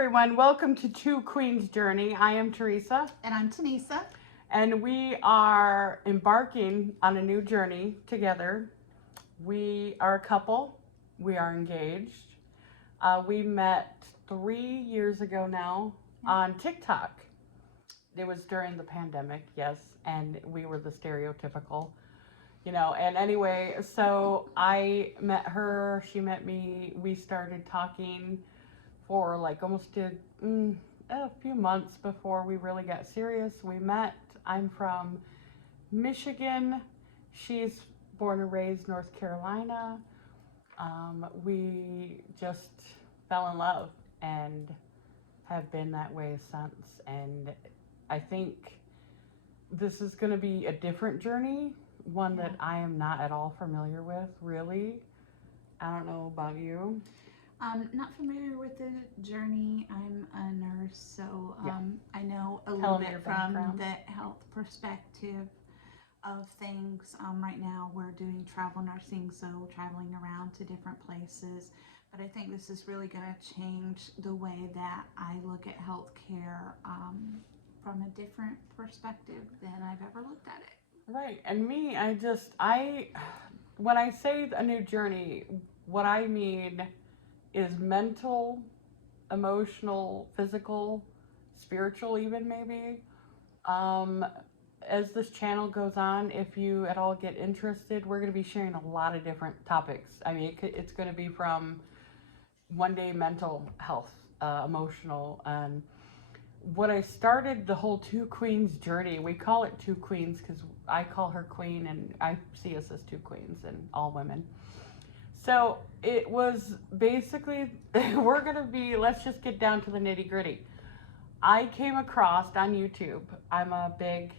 everyone, welcome to Two Queens Journey. I am Teresa, And I'm Tanisa. and we are embarking on a new journey together. We are a couple, we are engaged. We met 3 years ago now on TikTok. It was during the pandemic, yes, and we were the stereotypical, and anyway, so I met her, she met me, we started talking for like a few months before we really got serious. We met. I'm from Michigan. She's born and raised North Carolina. We just fell in love and have been that way since. And I think this is going to be a different journey, one that I am not at all familiar with, really. I don't know about you. I'm not familiar with the journey. I'm a nurse, so I know a Tell little them bit your from background. the health perspective of things. Right now, we're doing travel nursing, so traveling around to different places. But I think this is really going to change the way that I look at healthcare from a different perspective than I've ever looked at it. Right. And me, when I say a new journey, what I mean is mental, emotional, physical, spiritual, even maybe. Um, as this channel goes on, if you at all get interested, we're going to be sharing a lot of different topics. I mean, it's going to be from one day mental health, emotional, and what I started the whole Two Queens journey. We call it Two Queens because I call her queen, and I see us as two queens and all women. So it was basically, let's just get down to the nitty gritty. I came across on YouTube, I'm a big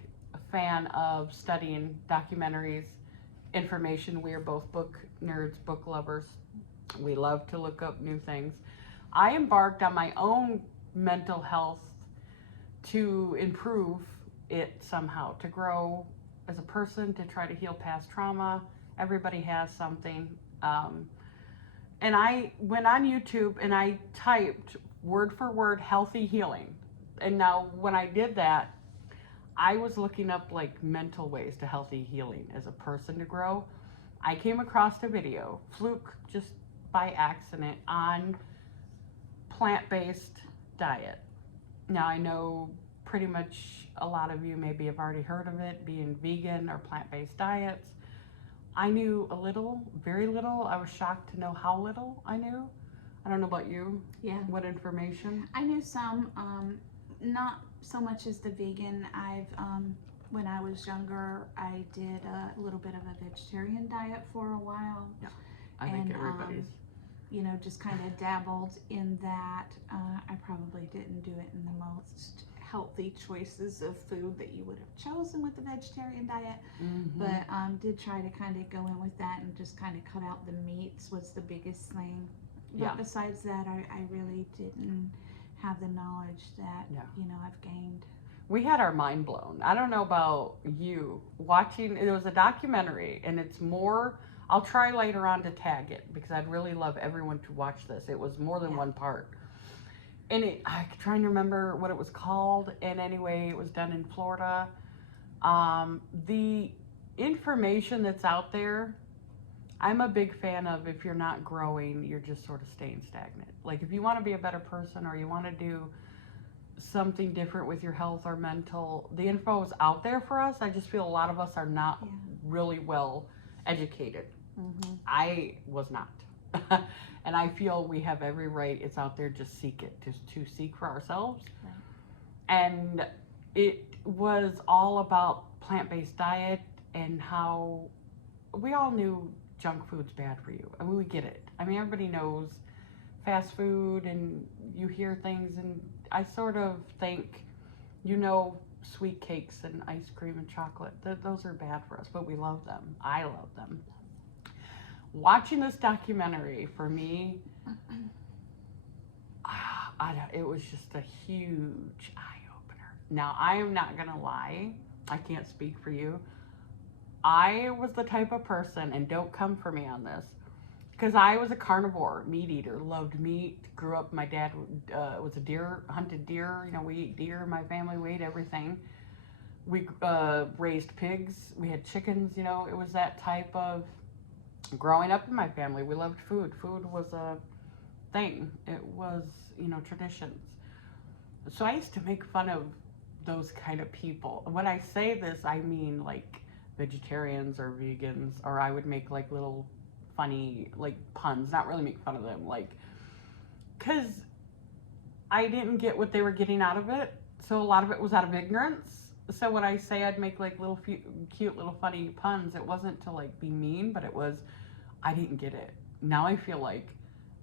fan of studying documentaries, information. We are both book nerds, book lovers. We love to look up new things. I embarked on my own mental health to improve it somehow, to grow as a person, to try to heal past trauma. Everybody has something. And I went on YouTube and I typed word for word healthy healing. And now, when I did that, I was looking up like mental ways to healthy healing as a person to grow. I came across a video, fluke just by accident, on plant-based diet. Now I know pretty much a lot of you maybe have already heard of it, being vegan or plant-based diets. I knew a little, very little. I was shocked to know how little I knew. I don't know about you. Yeah. What information? I knew some, not so much as the vegan. When I was younger, I did a little bit of a vegetarian diet for a while. Yeah, I think everybody's. Just kind of dabbled in that. I probably didn't do it in the most healthy choices of food that you would have chosen with the vegetarian diet, but did try to kind of go in with that and just kind of cut out the meats was the biggest thing. But besides that, I really didn't have the knowledge that I've gained. We had our mind blown. I don't know about you. Watching, it was a documentary, and it's more. I'll try later on to tag it because I'd really love everyone to watch this. It was more than one part. And I'm trying to remember what it was called. And anyway, it was done in Florida. The information that's out there, I'm a big fan of. If you're not growing, you're just sort of staying stagnant. Like if you want to be a better person or you want to do something different with your health or mental, the info is out there for us. I just feel a lot of us are not really well educated. I was not. And I feel we have every right. It's out there. Just seek it, just to seek for ourselves. Right. And it was all about plant-based diet and how we all knew junk food's bad for you. I mean, we get it. I mean, everybody knows fast food, and you hear things, and I sort of think, sweet cakes and ice cream and chocolate, those are bad for us, but we love them. I love them. Watching this documentary, for me, it was just a huge eye-opener. Now, I am not going to lie. I can't speak for you. I was the type of person, and don't come for me on this, because I was a carnivore, meat eater, loved meat. Grew up, my dad was a deer, hunted deer. You know, we eat deer. My family, we ate everything. We raised pigs. We had chickens. You know, it was that type of growing up in my family. We loved food. Food was a thing. It was, you know, traditions. So I used to make fun of those kind of people. When I say this, I mean like vegetarians or vegans, or I would make like little funny like puns, not really make fun of them, like, because I didn't get what they were getting out of it. So a lot of it was out of ignorance. So when I say I'd make like little cute little funny puns, it wasn't to like be mean, but it was I didn't get it. Now I feel like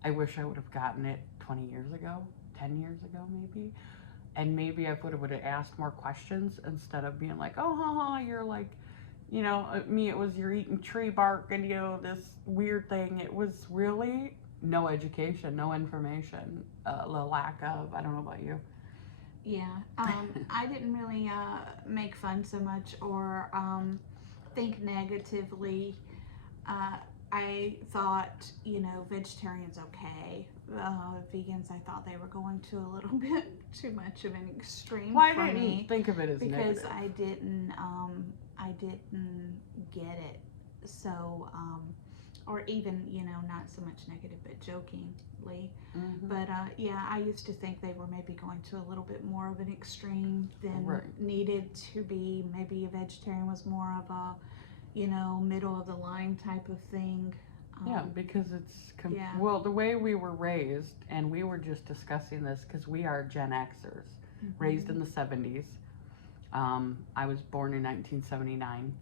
I wish I would have gotten it 20 years ago, 10 years ago maybe. And maybe I would have asked more questions instead of being like, oh, haha, you're like, you know, me, it was you're eating tree bark and, you know, this weird thing. It was really no education, no information, the lack of, I don't know about you. Yeah, I didn't really make fun so much or think negatively. I thought, you know, vegetarians okay. Vegans, I thought they were going to a little bit too much of an extreme Well, I for didn't me think of it as because negative. I didn't get it. So, or even, you know, not so much negative, but jokingly. Mm-hmm. But yeah, I used to think they were maybe going to a little bit more of an extreme than Right. needed to be. Maybe a vegetarian was more of a, you know, middle of the line type of thing. Yeah, because it's, Yeah. well, the way we were raised, and we were just discussing this because we are Gen Xers, raised in the 70s. I was born in 1979.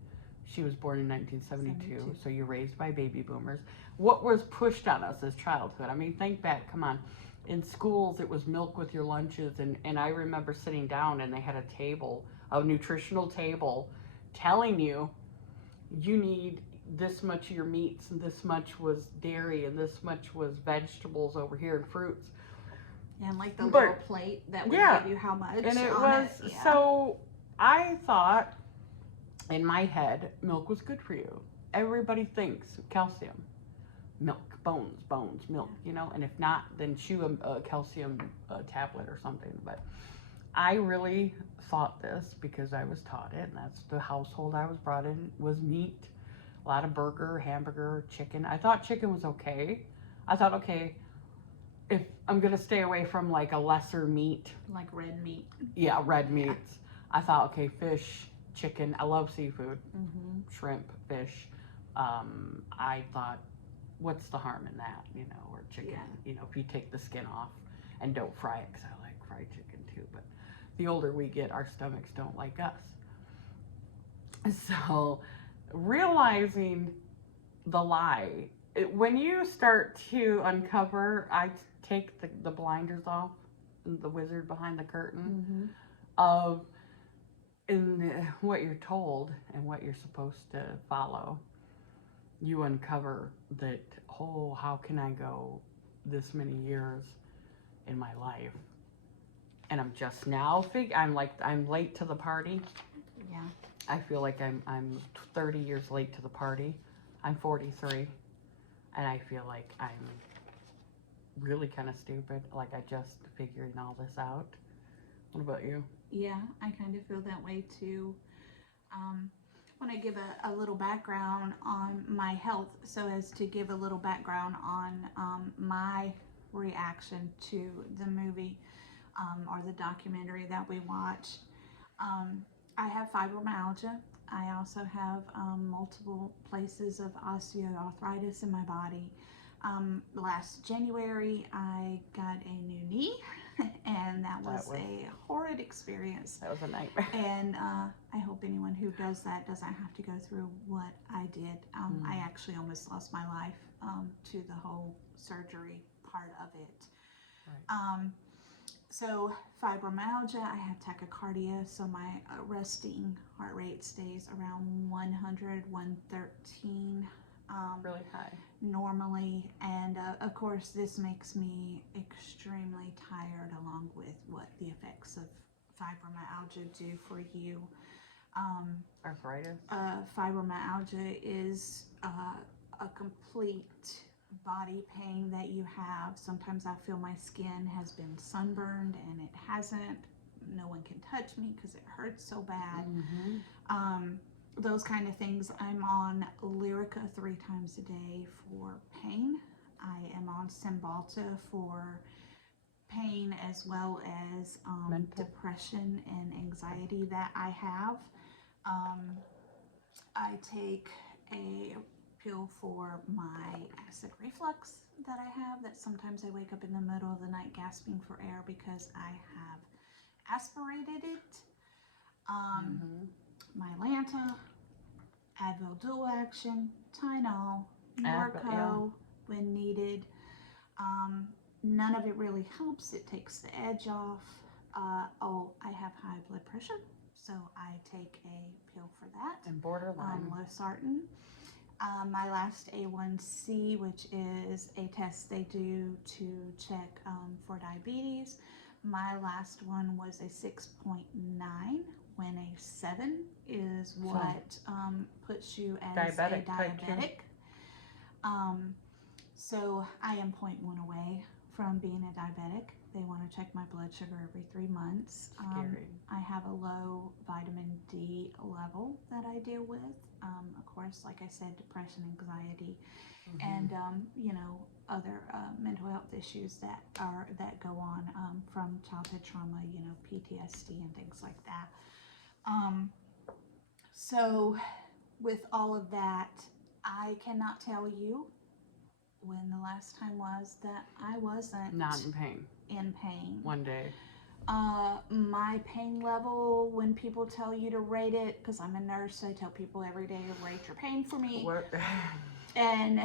She was born in 1972. 72. So you're raised by baby boomers. What was pushed on us as childhood? I mean, think back, come on. In schools, it was milk with your lunches. And I remember sitting down and they had a table, a nutritional table, telling you, you need this much of your meats and this much was dairy and this much was vegetables over here and fruits. And like the But- little plate that would yeah. give you how much And it on was, it. Yeah. so I thought in my head, milk was good for you. Everybody thinks calcium, milk, bones, milk, you know, and if not, then chew a calcium tablet or something. But I really thought this because I was taught it, and that's the household I was brought in, was meat, a lot of burger, hamburger, chicken. I thought chicken was okay. I thought, okay, if I'm gonna stay away from like a lesser meat, Like red meat. yeah, red meats, I thought, okay, fish, chicken. I love seafood, Mm-hmm. shrimp, fish. I thought, what's the harm in that, you know, or chicken, Yeah. you know, if you take the skin off and don't fry it, because I like fried chicken too, but the older we get, our stomachs don't like us. So, realizing the lie, when you start to uncover, I take the blinders off, the wizard behind the curtain, Mm-hmm. of in what you're told and what you're supposed to follow. You uncover that, oh, how can I go this many years in my life? And I'm just now I'm late to the party. Yeah. I feel like I'm 30 years late to the party. I'm 43, and I feel like I'm really kind of stupid. Like I just figuring all this out. What about you? Yeah, I kind of feel that way too. Want to give a little background on my health, so as to give a little background on my reaction to the movie or the documentary that we watched. I have fibromyalgia. I also have multiple places of osteoarthritis in my body. Last January, I got a new knee, and that was a horrid experience. That was a nightmare. And I hope anyone who does that doesn't have to go through what I did. I actually almost lost my life to the whole surgery part of it. Right. So fibromyalgia, I have tachycardia, so my resting heart rate stays around 100, 113. Really high. Normally, and of course this makes me extremely tired, along with what the effects of fibromyalgia do for you. Arthritis. Fibromyalgia is a complete body pain that you have. Sometimes I feel my skin has been sunburned and it hasn't. No one can touch me because it hurts so bad. Those kind of things. I'm on Lyrica 3 times a day for pain. I am on Cymbalta for pain, as well as depression and anxiety that I have. I take a pill for my acid reflux that I have, that sometimes I wake up in the middle of the night gasping for air because I have aspirated it. Mylanta, Advil Dual Action, Tylenol, Norco when needed. None of it really helps. It takes the edge off. I have high blood pressure, so I take a pill for that. And borderline. Losartan. My last A1C, which is a test they do to check for diabetes. My last one was a 6.9, when a 7 is what puts you as diabetic, a diabetic. So I am 0.1 away from being a diabetic. They want to check my blood sugar every 3 months. Scary. I have a low vitamin D level that I deal with. Of course, like I said, depression, anxiety, and other mental health issues that go on from childhood trauma, PTSD and things like that. So with all of that, I cannot tell you when the last time was that I wasn't not in pain. In pain. One day. My pain level, when people tell you to rate it, because I'm a nurse, I tell people every day to rate your pain for me. And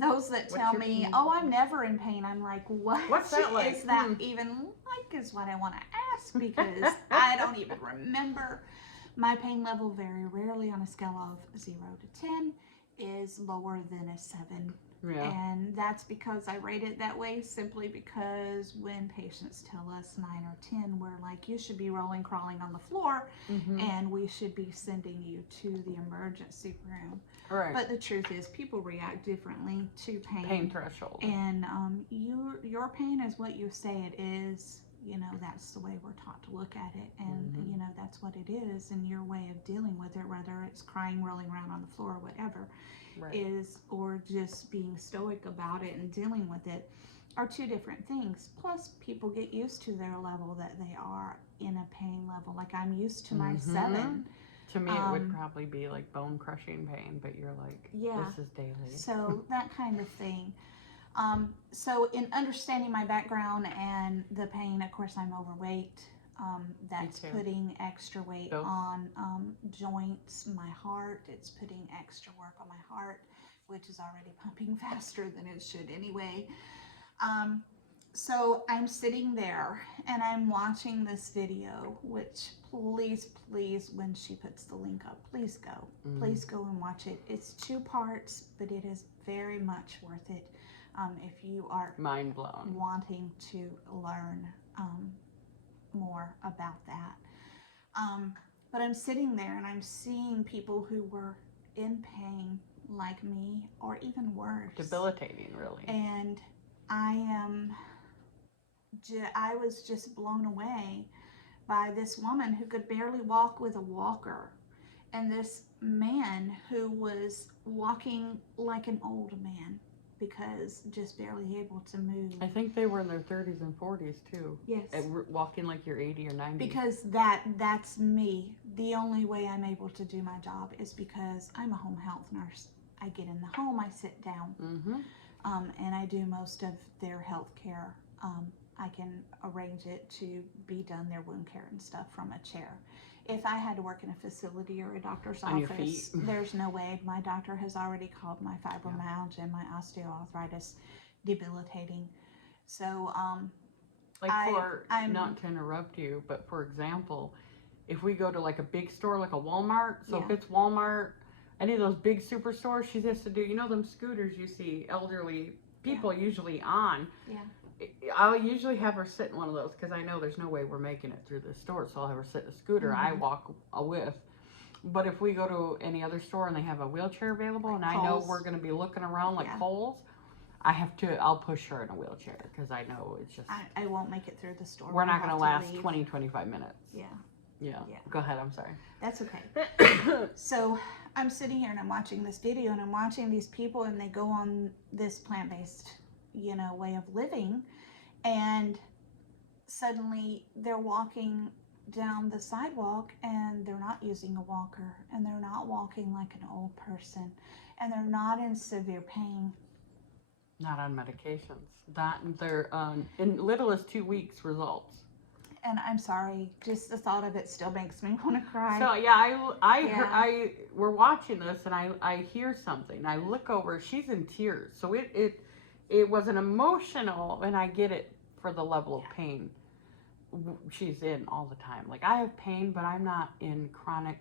those that tell me, "Oh, I'm never in pain," I'm like, what's that like? Is that even like, is what I want to ask, because I don't even remember. My pain level very rarely on a scale of 0 to 10 is lower than a 7. Yeah. And that's because I rate it that way, simply because when patients tell us 9 or 10, we're like, you should be rolling, crawling on the floor, and we should be sending you to the emergency room. Right. But the truth is, people react differently to pain. Pain threshold. And your pain is what you say it is. That's the way we're taught to look at it. And, that's what it is. And your way of dealing with it, whether it's crying, rolling around on the floor, whatever, is, or just being stoic about it and dealing with it, are 2 different things. Plus, people get used to their level that they are in a pain level. Like, I'm used to my 7. To me, it would probably be like bone crushing pain, but you're like, this is daily. So that kind of thing. So in understanding my background and the pain, of course, I'm overweight. That's putting extra weight on joints, my heart. It's putting extra work on my heart, which is already pumping faster than it should anyway. So I'm sitting there and I'm watching this video, which please, when she puts the link up, please go. Please go and watch it. It's 2 parts, but it is very much worth it if you are mind blown, wanting to learn more about that. But I'm sitting there and I'm seeing people who were in pain like me, or even worse. Debilitating, really. And I was just blown away by this woman who could barely walk with a walker, and this man who was walking like an old man, because just barely able to move. I think they were in their 30s and 40s too. Yes. Walking like you're 80 or 90. Because that's me. The only way I'm able to do my job is because I'm a home health nurse. I get in the home, I sit down, and I do most of their health care. I can arrange it to be done, their wound care and stuff, from a chair. If I had to work in a facility or a doctor's office, there's no way. My doctor has already called my fibromyalgia and my osteoarthritis debilitating. So, not to interrupt you, but for example, if we go to like a big store, like a Walmart, so if it's Walmart, any of those big superstores, she has to do, them scooters you see elderly people usually on. Yeah. I'll usually have her sit in one of those, because I know there's no way we're making it through the store, so I'll have her sit in a scooter. I walk with. But if we go to any other store and they have a wheelchair available, like and Kohl's. I know we're going to be looking around like Kohl's, I'll push her in a wheelchair because I know it's just, I won't make it through the store. we're not I'll going to have last leave. 20, 25 minutes. Yeah. Yeah. Yeah. Go ahead. I'm sorry. That's okay. So I'm sitting here and I'm watching this video and I'm watching these people and they go on this plant-based, way of living, and suddenly they're walking down the sidewalk and they're not using a walker and they're not walking like an old person and they're not in severe pain. Not on medications. They're in little as 2 weeks results. And I'm sorry, just the thought of it still makes me want to cry. So yeah, we're watching this and I hear something. I look over. She's in tears. So it was an emotional, and I get it for the level of pain she's in all the time. Like, I have pain, but I'm not in chronic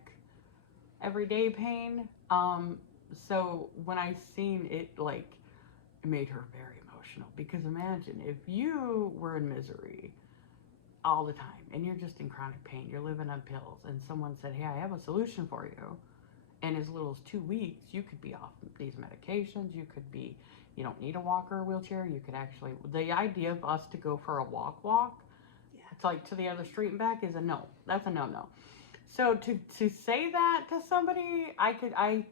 everyday pain. So when I seen it, like, it made her very emotional, because imagine if you were in misery all the time and you're just in chronic pain, you're living on pills, and someone said, hey, I have a solution for you, and as little as 2 weeks you could be off these medications, you don't need a walker or wheelchair, you could actually, the idea of us to go for a walk, it's like to the other street and back, is a no. That's a no. So to say that to somebody, I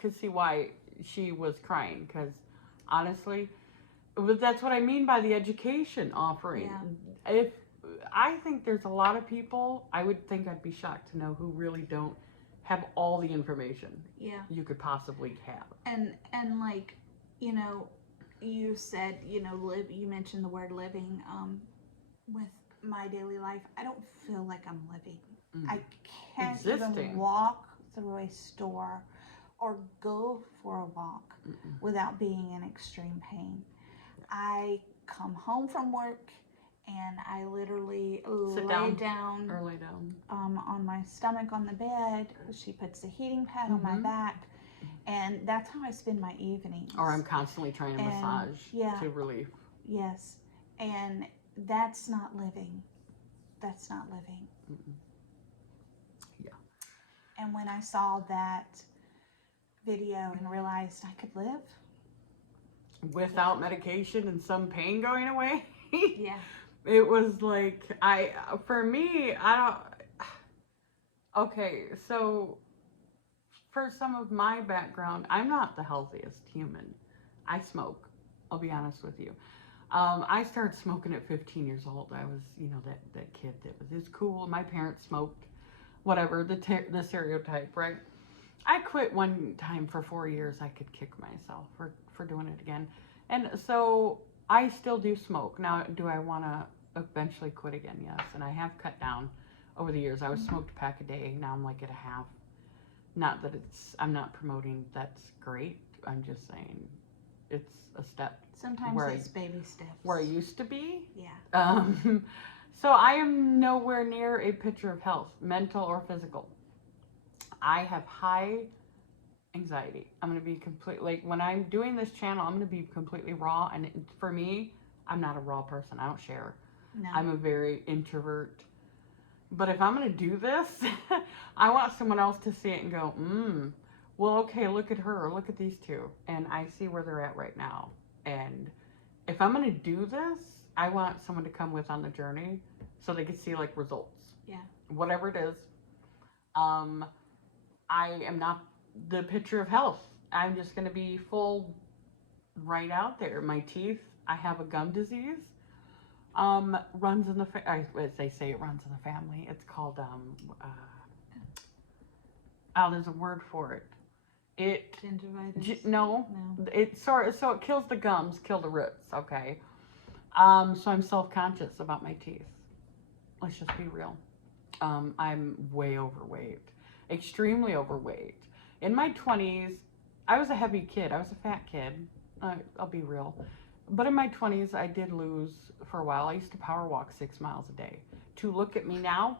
could see why she was crying, because honestly, that's what I mean by the education offering. Yeah. I think there's a lot of people, I would think I'd be shocked to know, who really don't have all the information you could possibly have. And like, you said, you mentioned the word living. With my daily life, I don't feel like I'm living. I can't even walk through a store or go for a walk without being in extreme pain. I come home from work and I literally lay down on my stomach on the bed. She puts the heating pad on my back, and that's how I spend my evenings. Or I'm constantly trying to massage to relief. Yes, and that's not living. That's not living. Yeah. And when I saw that video and realized I could live without medication and some pain going away, yeah, it was like, for me, okay, so for some of my background, I'm not the healthiest human. I smoke, I'll be honest with you. I started smoking at 15 years old. I was, that kid that was cool. My parents smoked, whatever, the stereotype, right? I quit one time for 4 years. I could kick myself for doing it again. And so I still do smoke. Now, do I want to eventually quit again? Yes. And I have cut down over the years. I was smoked a pack a day. Now I'm like at a half. Not that I'm not promoting that's great. I'm just saying it's a step. Sometimes it's baby steps. Where I used to be. Yeah. So I am nowhere near a picture of health, mental or physical. I have high anxiety. I'm going to be like, when I'm doing this channel, I'm going to be completely raw. And for me, I'm not a raw person. I don't share. No. I'm a very introvert. But if I'm going to do this, I want someone else to see it and go, well, okay, look at her, look at these two. And I see where they're at right now. And if I'm going to do this, I want someone to come with on the journey so they can see like results. Yeah. Whatever it is. I am not the picture of health. I'm just going to be full right out there. My teeth, I have a gum disease. Runs in the as they say, it runs in the family. It's called there's a word for it. Gingivitis. No. So it kills the gums, kill the roots. Okay. So I'm self-conscious about my teeth. Let's just be real. I'm way overweight, extremely overweight. In my 20s, I was a heavy kid. I was a fat kid. I'll be real. But in my 20s, I did lose for a while. I used to power walk 6 miles a day. To look at me now,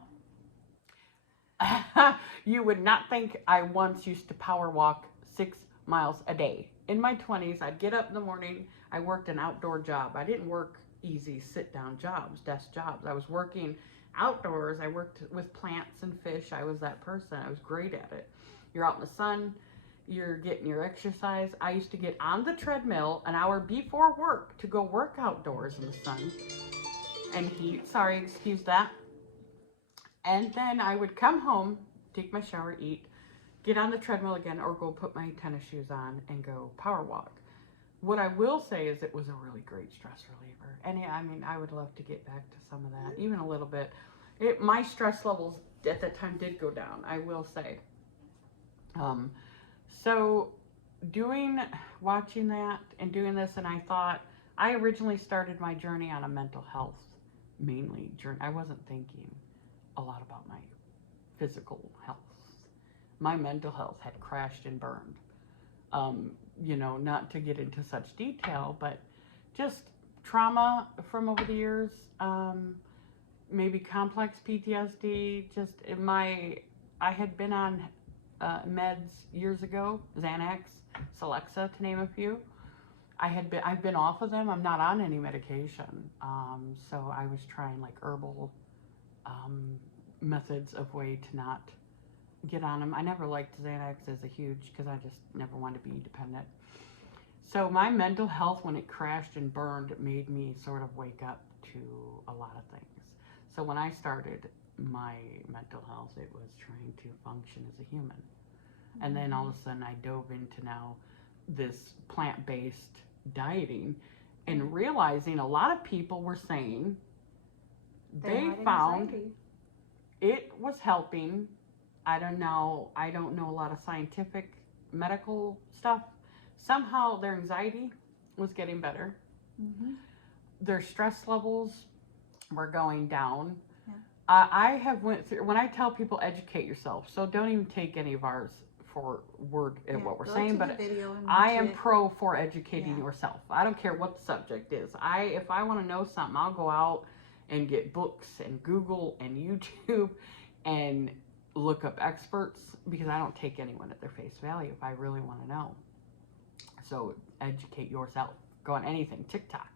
you would not think I once used to power walk 6 miles a day. In my 20s, I'd get up in the morning. I worked an outdoor job. I didn't work easy sit-down jobs, desk jobs. I was working outdoors. I worked with plants and fish. I was that person. I was great at it. You're out in the sun. you're getting your exercise. I used to get on the treadmill an hour before work to go work outdoors in the sun and heat. Sorry, excuse that. And then I would come home, take my shower, eat, get on the treadmill again, or go put my tennis shoes on and go power walk. What I will say is it was a really great stress reliever. And yeah, I mean, I would love to get back to some of that, even a little bit. My stress levels at that time did go down, I will say. So watching that and doing this, and I thought, I originally started my journey on a mental health mainly journey. I wasn't thinking a lot about my physical health. My mental health had crashed and burned. You know, not to get into such detail, but just trauma from over the years, maybe complex PTSD. I had been on meds years ago, Xanax, Celexa, to name a few. I've been off of them. I'm not on any medication. So I was trying like herbal methods of way to not get on them. I never liked Xanax as a huge, because I just never wanted to be dependent. So my mental health, when it crashed and burned, made me sort of wake up to a lot of things. So when I started my mental health, it was trying to function as a human. And then all of a sudden I dove into now this plant-based dieting and realizing a lot of people were saying they found it was helping. I don't know a lot of scientific medical stuff. Somehow their anxiety was getting better. Mm-hmm. Their stress levels were going down. Yeah. I have went through, when I tell people educate yourself, so don't even take any of ours for word at what we're saying, but I am pro for educating yourself. I don't care what the subject is. If I want to know something, I'll go out and get books and Google and YouTube and look up experts, because I don't take anyone at their face value if I really want to know. So educate yourself. Go on anything, TikTok.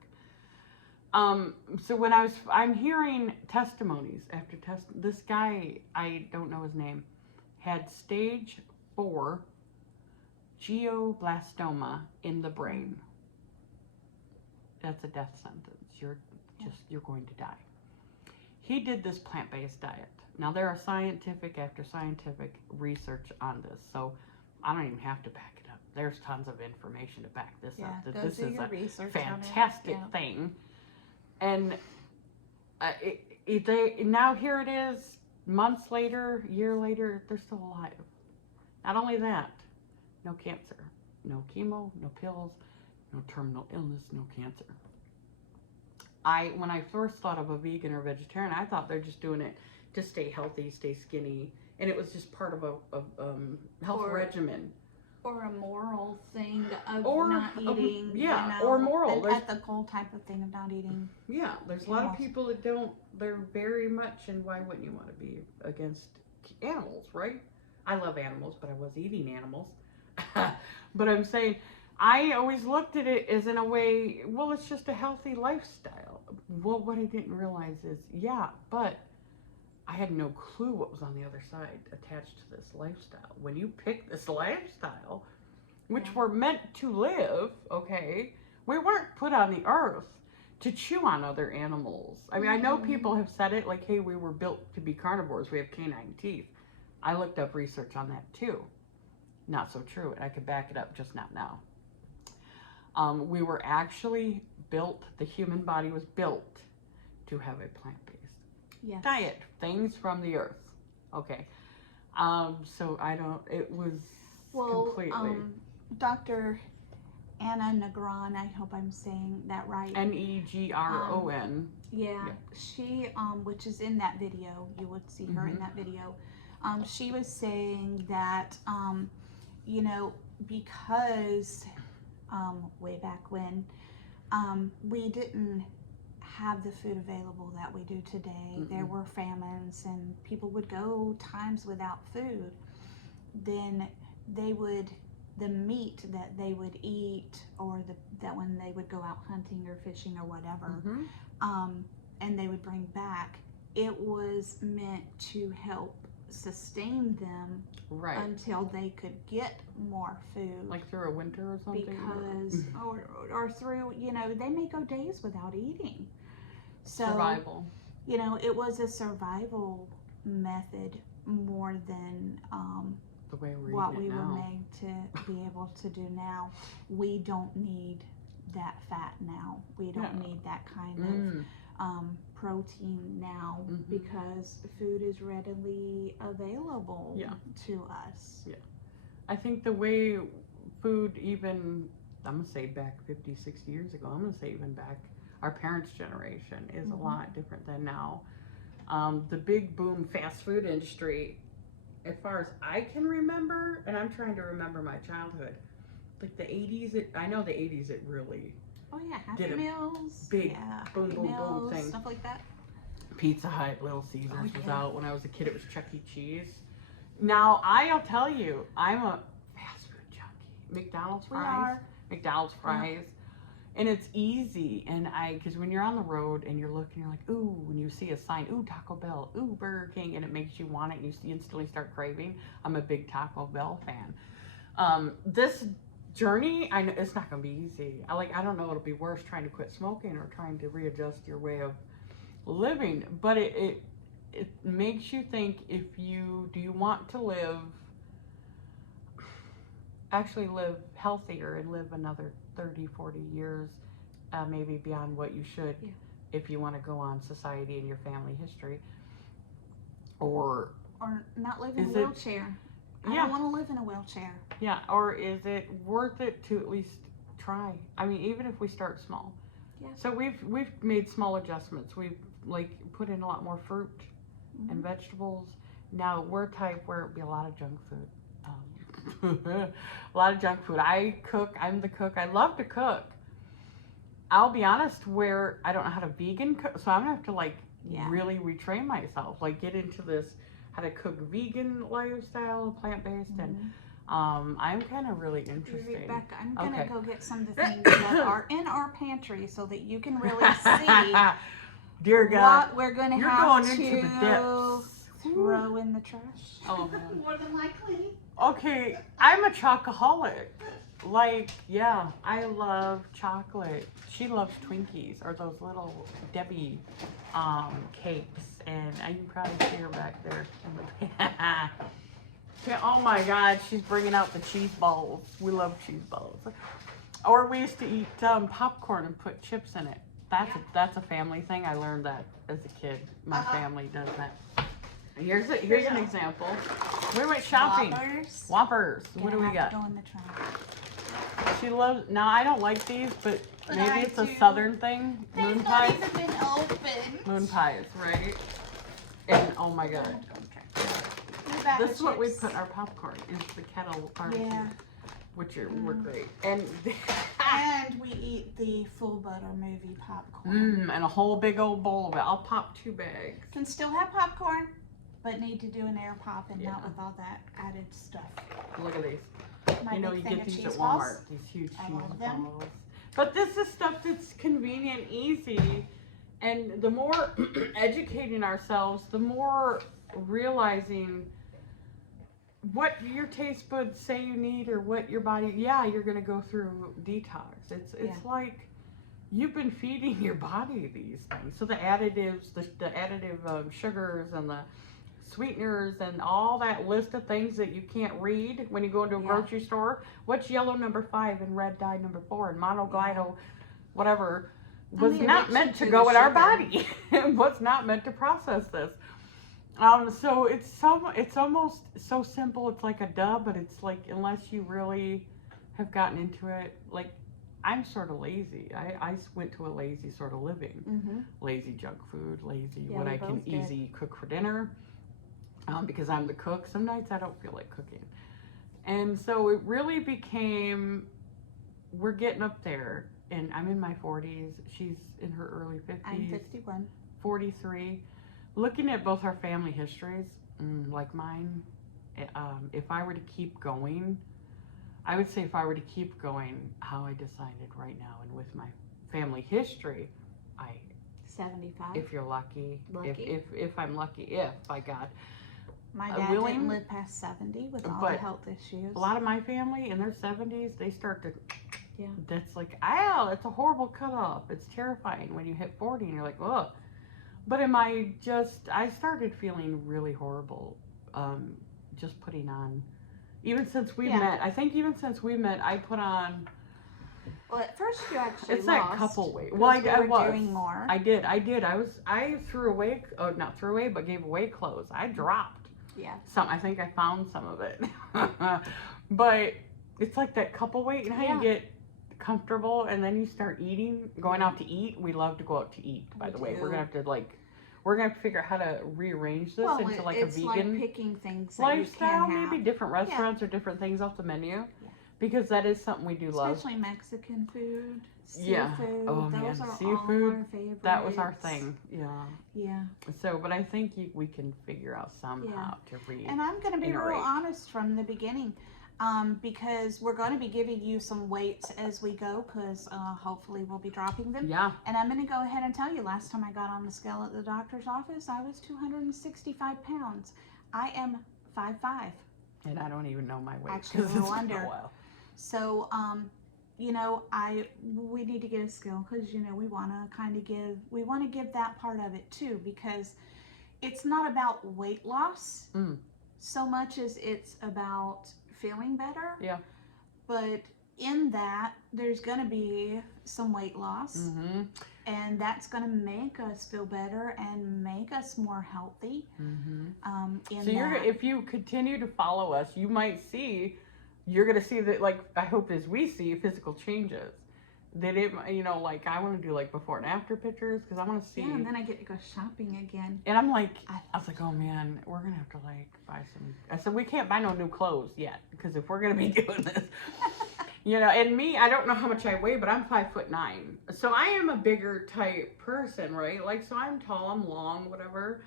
So when I'm hearing testimonies after this guy, I don't know his name, had stage 4 glioblastoma in the brain. That's a death sentence. You're going to die. He did this plant-based diet. Now there are scientific after scientific research on this, so I don't even have to back it up. There's tons of information to back this up. That this is a fantastic thing. And now here it is, months later, year later, they're still alive. Not only that, no cancer, no chemo, no pills, no terminal illness, no cancer. When I first thought of a vegan or vegetarian, I thought they're just doing it to stay healthy, stay skinny, and it was just part of a health regimen. Or a moral thing of not eating. Or moral. An ethical type of thing of not eating. Yeah, there's a lot of people that don't, they're very much, and why wouldn't you want to be against animals, right? I love animals, but I was eating animals. But I'm saying, I always looked at it as in a way, well, it's just a healthy lifestyle. Well, what I didn't realize is, but I had no clue what was on the other side attached to this lifestyle. When you pick this lifestyle, which we're meant to live, okay, we weren't put on the earth to chew on other animals. I mean, I know people have said it like, hey, we were built to be carnivores. We have canine teeth. I looked up research on that too. Not so true. I could back it up, just not now. We were actually built, the human body was built to have a plant-based diet, things from the earth. Okay. So it was completely. Dr. Anna Negron, I hope I'm saying that right. Negron. She, which is in that video, you would see her in that video. She was saying that, because way back when, we didn't have the food available that we do today. There were famines and people would go times without food. Then the meat that they would eat, or that when they would go out hunting or fishing or whatever, and they would bring back, it was meant to help sustain them Right. until they could get more food. Like through a winter or something? Because, or through, you know, they may go days without eating. So, Survival. you know, it was a survival method more than The way we're what eating we it were now. made to be able to do now. We don't need that fat now. We don't No. need that kind Mm. of protein now Mhm. because food is readily available Yeah. to us. I think the way food even, I'm going to say back 50, 60 years ago, I'm going to say even back our parents' generation is a Mhm. lot different than now. The big boom fast food industry, as far as I can remember, and I'm trying to remember my childhood, like the 80s, I know the 80s it really, Oh yeah, Happy Did a Meals. big yeah, boom, Happy boom, boom Meals, thing. stuff like that. Pizza Hut, Little Caesars Oh, was yeah. out. When I was a kid, it was Chuck E. Cheese. Now, I'll tell you, I'm a fast food junkie. McDonald's We fries. are. McDonald's fries. And it's easy. And because when you're on the road and you're looking, you're like, ooh, when you see a sign, ooh, Taco Bell, ooh, Burger King, and it makes you want it, and you instantly start craving. I'm a big Taco Bell fan. This journey, I know it's not going to be easy. I don't know, it'll be worse trying to quit smoking or trying to readjust your way of living, but it makes you think, if you do you want to live healthier and live another 30, 40 years, maybe beyond what you should, Yeah. if you want to go on society and your family history, or not live in a Is it- wheelchair. I yeah, don't want to live in a wheelchair. yeah, or is it worth it to at least try? I mean, even if we start small. Yeah. So we've made small adjustments. We've like put in a lot more fruit and vegetables. Now we're type where it'd be a lot of junk food. A lot of junk food. I cook. I'm the cook. I love to cook. I'll be honest, where I don't know how to vegan cook, so I'm gonna have to like Yeah. really retrain myself, like get into this how to cook vegan lifestyle, plant based, and I'm kind of really interested. Rebecca, I'm gonna Okay. go get some of the things that are in our pantry so that you can really see Dear God, what we're gonna you're have going into the to depths. throw in the trash. Oh man. More than likely. Okay, I'm a chocoholic. Like, yeah, I love chocolate. She loves Twinkies, or those little Debbie cakes, and you can probably see her back there. Yeah, oh my God, she's bringing out the cheese balls. We love cheese balls. Or we used to eat popcorn and put chips in it. That's a family thing. I learned that as a kid. My family does that. Here's an example. We went shopping. Whoppers. Whoppers. What do we Gonna got? have to go in the trunk. She loves. Now I don't like these, but But maybe I it's a do. southern thing. They've Moon not pies. even been opened. Moon pies, right? And oh my God. Okay. New bag This of is what we chips. put our popcorn is the kettle barbecue, Yeah. which were great. And And we eat the full butter movie popcorn. and a whole big old bowl of it. I'll pop 2 bags. Can still have popcorn, but need to do an air pop and Yeah. not with all that added stuff. Look at these. My You know, big you thing get of these cheese at balls. Walmart. These huge I cheese love them. balls. But this is stuff that's convenient, easy, and the more educating ourselves, the more realizing what your taste buds say you need, or what your body. Yeah, you're gonna go through detox. It's like you've been feeding your body these things. So the additives, the additive sugars and the sweeteners and all that list of things that you can't read when you go into a Yeah. grocery store. What's yellow number 5 and red dye number 4 and monoglido, whatever, was the not addiction meant to to go the in our sugar. body. It was not meant to process this. So it's almost so simple. It's like a duh, but it's like, unless you really have gotten into it, like I'm sort of lazy. I went to a lazy sort of living. Mm-hmm. Lazy junk food, lazy Yeah, what we I can both did. easy cook for dinner. Because I'm the cook. Some nights I don't feel like cooking. And so it really became, we're getting up there, and I'm in my 40s. She's in her early 50s. I'm 51. 43. Looking at both our family histories, like mine, if I were to keep going, I would say if I were to keep going, how I decided right now, and with my family history, 75. if you're lucky, Lucky. if I'm lucky, if by God, My dad willing, didn't live past 70 with all the but health issues. a lot of my family in their 70s, they start to, Yeah. that's like, ow, it's a horrible cutoff. It's terrifying when you hit 40 and you're like, ugh. But I started feeling really horrible just putting on, even since we met, I think even since we met, I put on, Well, at first you actually it's lost. that couple weight. 'Cause Well, I we were was. doing more. I did. I threw away, oh, not threw away, but gave away clothes. I dropped. Yeah. I think I found some of it. But it's like that couple weight, and how you get comfortable and then you start eating, going out to eat. We love to go out to eat, by the way. We're going to have to we're going to figure out how to rearrange this into like a vegan like picking things that lifestyle, you can have. maybe different restaurants or different things off the menu. Yeah. Because that is something we do love. Especially Mexican food, seafood. Yeah. Oh man, those are seafood. all our favorites. That was our thing. Yeah. Yeah. So, but I think we can figure out somehow to read. And I'm going to be real honest from the beginning, because we're going to be giving you some weights as we go, because hopefully we'll be dropping them. Yeah. And I'm going to go ahead and tell you, last time I got on the scale at the doctor's office, I was 265 pounds. I am 5'5". And I don't even know my weight. Actually, a little under. So, you know, we need to get a scale, because, you know, we want to give that part of it too, because it's not about weight loss so much as it's about feeling better. Yeah. But in that, there's going to be some weight loss, and that's going to make us feel better and make us more healthy. If you continue to follow us, you might see, you're going to see that, like, I hope as we see physical changes. That it, you know, like, I want to do like before and after pictures, because I want to see. Yeah, and then I get to go shopping again. And I'm like, I was like, oh man, we're going to have to like buy some. I said, we can't buy no new clothes yet, because if we're going to be doing this, you know, and me, I don't know how much I weigh, but I'm 5'9". So I am a bigger type person, right? Like, so I'm tall, I'm long, whatever.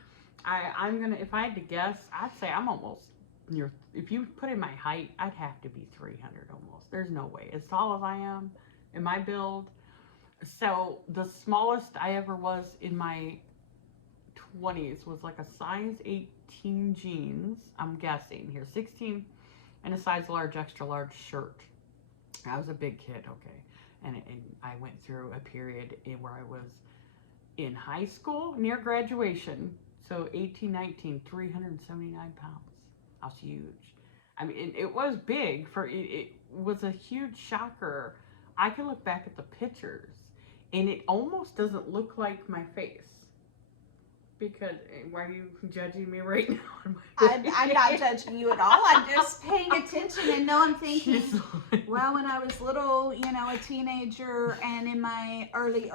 I'm going to, if I had to guess, I'd say I'm almost near, if you put in my height, I'd have to be 300 almost. There's no way. As tall as I am, in my build. So the smallest I ever was in my 20s was like a size 18 jeans, I'm guessing here, 16, and a size large, extra large shirt. I was a big kid, okay. And I went through a period where I was in high school, near graduation, so 18, 19, 379 pounds. I was huge. I mean, it was big, it was a huge shocker. I can look back at the pictures, and it almost doesn't look like my face. Because, why are you judging me right now? I'm not judging you at all. I'm just paying attention, and no, I'm thinking, well, when I was little, you know, a teenager, and in my early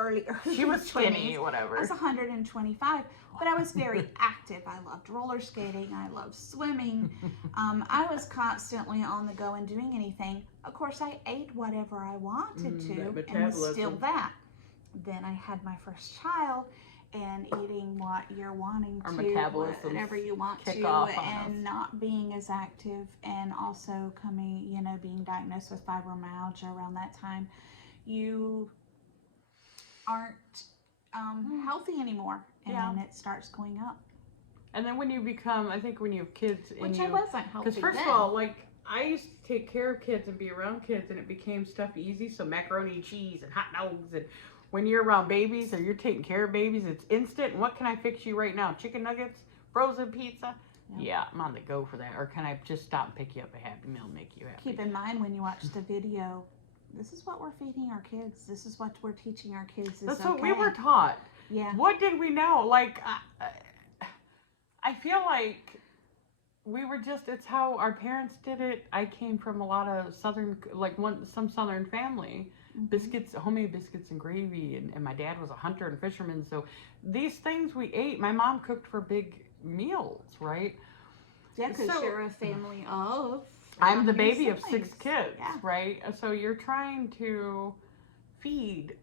she was 20s, skinny, whatever. I was 125, but I was very active. I loved roller skating. I loved swimming. I was constantly on the go and doing anything. Of course, I ate whatever I wanted to, and was still that. Then I had my first child, and eating what you're wanting our to, whatever you want to, and not being as active, and also being diagnosed with fibromyalgia around that time. You aren't healthy anymore, and it starts going up. And then when you become, I think when you have kids, which I wasn't healthy. Because first of all, like, I used to take care of kids and be around kids, and it became stuff easy. So macaroni and cheese and hot dogs, and when you're around babies or you're taking care of babies, it's instant. And what can I fix you right now? Chicken nuggets, frozen pizza. Yeah, I'm on the go for that. Or can I just stop and pick you up a Happy Meal and make you happy? Keep in mind when you watch the video, this is what we're feeding our kids. This is what we're teaching our kids. That's what we were taught. Yeah. What did we know? Like, I feel like we were just, it's how our parents did it. I came from a lot of southern, like some southern family. Biscuits, homemade biscuits and gravy. And my dad was a hunter and fisherman. So these things we ate, my mom cooked for big meals, right? Yeah, because you're a family of... I'm the baby of 6 kids, right? So you're trying to feed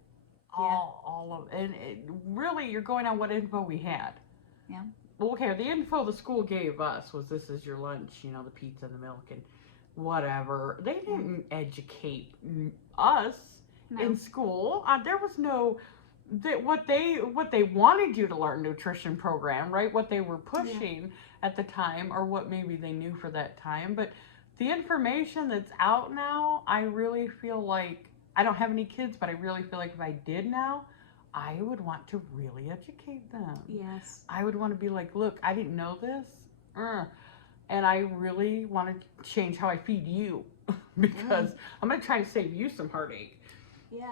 all of, and really you're going on what info we had. Yeah. Well, okay, the info the school gave us was this is your lunch, you know, the pizza and the milk and whatever. They didn't educate us in school. There was no what they wanted you to learn, nutrition program, right? What they were pushing at the time, or what maybe they knew for that time. But the information that's out now, I really feel like, I don't have any kids, but I really feel like if I did now, I would want to really educate them. Yes. I would want to be like, look, I didn't know this, and I really want to change how I feed you because I'm going to try to save you some heartache. Yeah.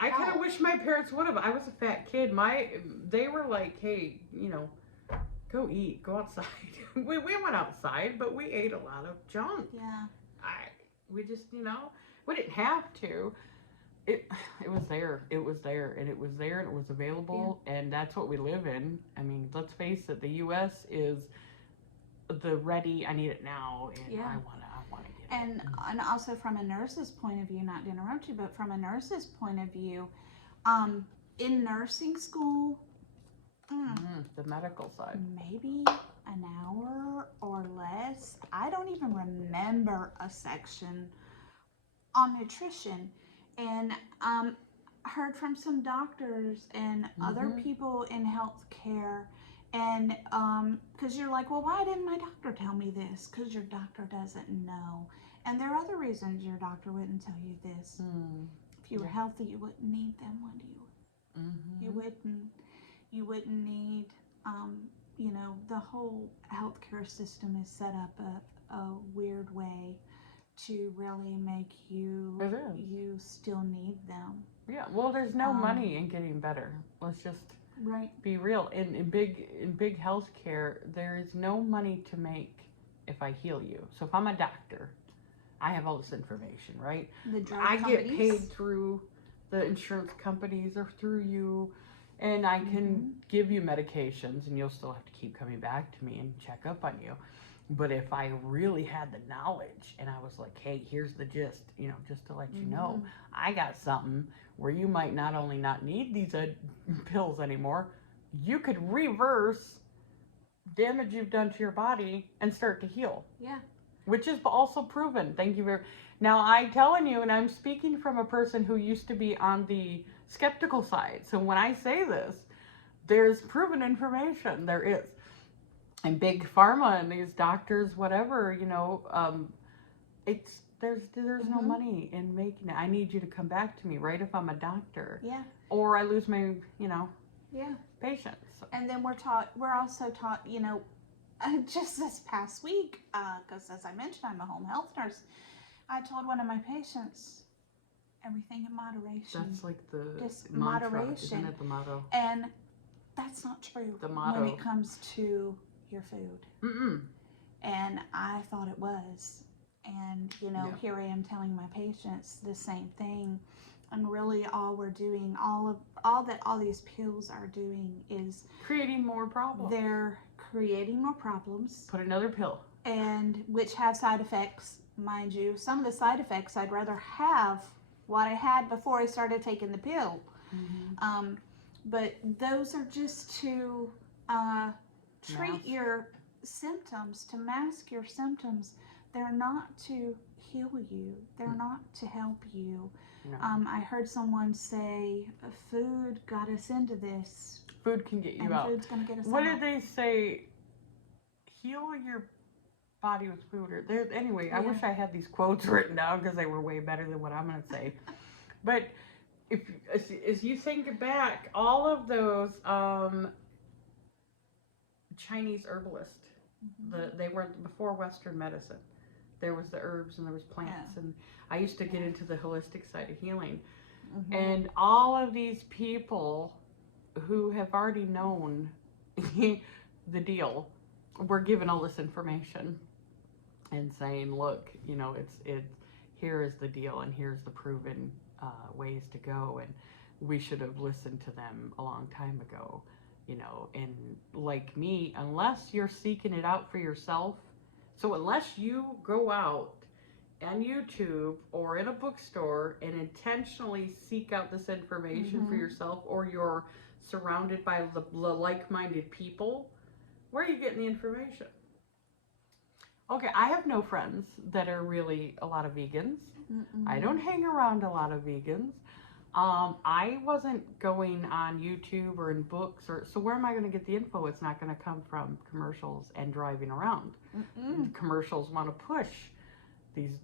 I kind of wish my parents would have. I was a fat kid. They were like, hey, go eat, go outside. we went outside, but we ate a lot of junk. Yeah. We just, we didn't have to. It was there. It was there, and it was there, and it was available, and that's what we live in. I mean, let's face it. The U.S. is the ready. I need it now, and I want to get it. And also from a nurse's point of view, not to interrupt you, but from a nurse's point of view, in nursing school, the medical side, maybe an hour or less. I don't even remember a section on nutrition, and heard from some doctors and other people in healthcare. And because you're like, well, why didn't my doctor tell me this? Because your doctor doesn't know. And there are other reasons your doctor wouldn't tell you this. If you were healthy, you wouldn't need them, would you? You wouldn't need, the whole healthcare system is set up a weird way to really make you still need them. Yeah, well, there's no money in getting better. Let's just be real. In big healthcare, there is no money to make if I heal you. So if I'm a doctor, I have all this information, right? I get paid through the insurance companies or through you, and I can give you medications, and you'll still have to keep coming back to me and check up on you. But if I really had the knowledge and I was like, hey, here's the gist, just to let you know, I got something where you might not only not need these pills anymore, you could reverse damage you've done to your body and start to heal. Yeah. Which is also proven. Thank you very. Now, I'm telling you, and I'm speaking from a person who used to be on the skeptical side. So when I say this, there's proven information. There is. And big pharma and these doctors, whatever, there's no money in making it. I need you to come back to me, right? If I'm a doctor. Yeah. Or I lose my, patients. And then we're also taught, just this past week, because as I mentioned, I'm a home health nurse. I told one of my patients, everything in moderation. That's like the just mantra, moderation. Isn't it the motto? And that's not true the motto. when it comes to your food. And I thought it was. And, here I am telling my patients the same thing. And really all we're doing, all these pills are doing is creating more problems. They're creating more problems. Put another pill. And which have side effects, mind you. Some of the side effects I'd rather have what I had before I started taking the pill. But those are just to treat your symptoms, to mask your symptoms. They're not to heal you. They're not to help you. No. I heard someone say, food got us into this. Food can get you out. Food's going to get us what out. Did they say? Heal your body with food. Anyway, I wish I had these quotes written down because they were way better than what I'm going to say. But as you think back, all of those Chinese herbalists, they weren't before Western medicine. There was the herbs and there was plants, and I used to get into the holistic side of healing. And all of these people who have already known the deal were given all this information and saying, look, it's here is the deal, and here's the proven ways to go, and we should have listened to them a long time ago. And like me, unless you're seeking it out for yourself, so unless you go out on YouTube or in a bookstore and intentionally seek out this information for yourself, or you're surrounded by the like-minded people, where are you getting the information? Okay, I have no friends that are really a lot of vegans. I don't hang around a lot of vegans. I wasn't going on YouTube or in books, or so where am I going to get the info? It's not going to come from commercials and driving around. The commercials want to push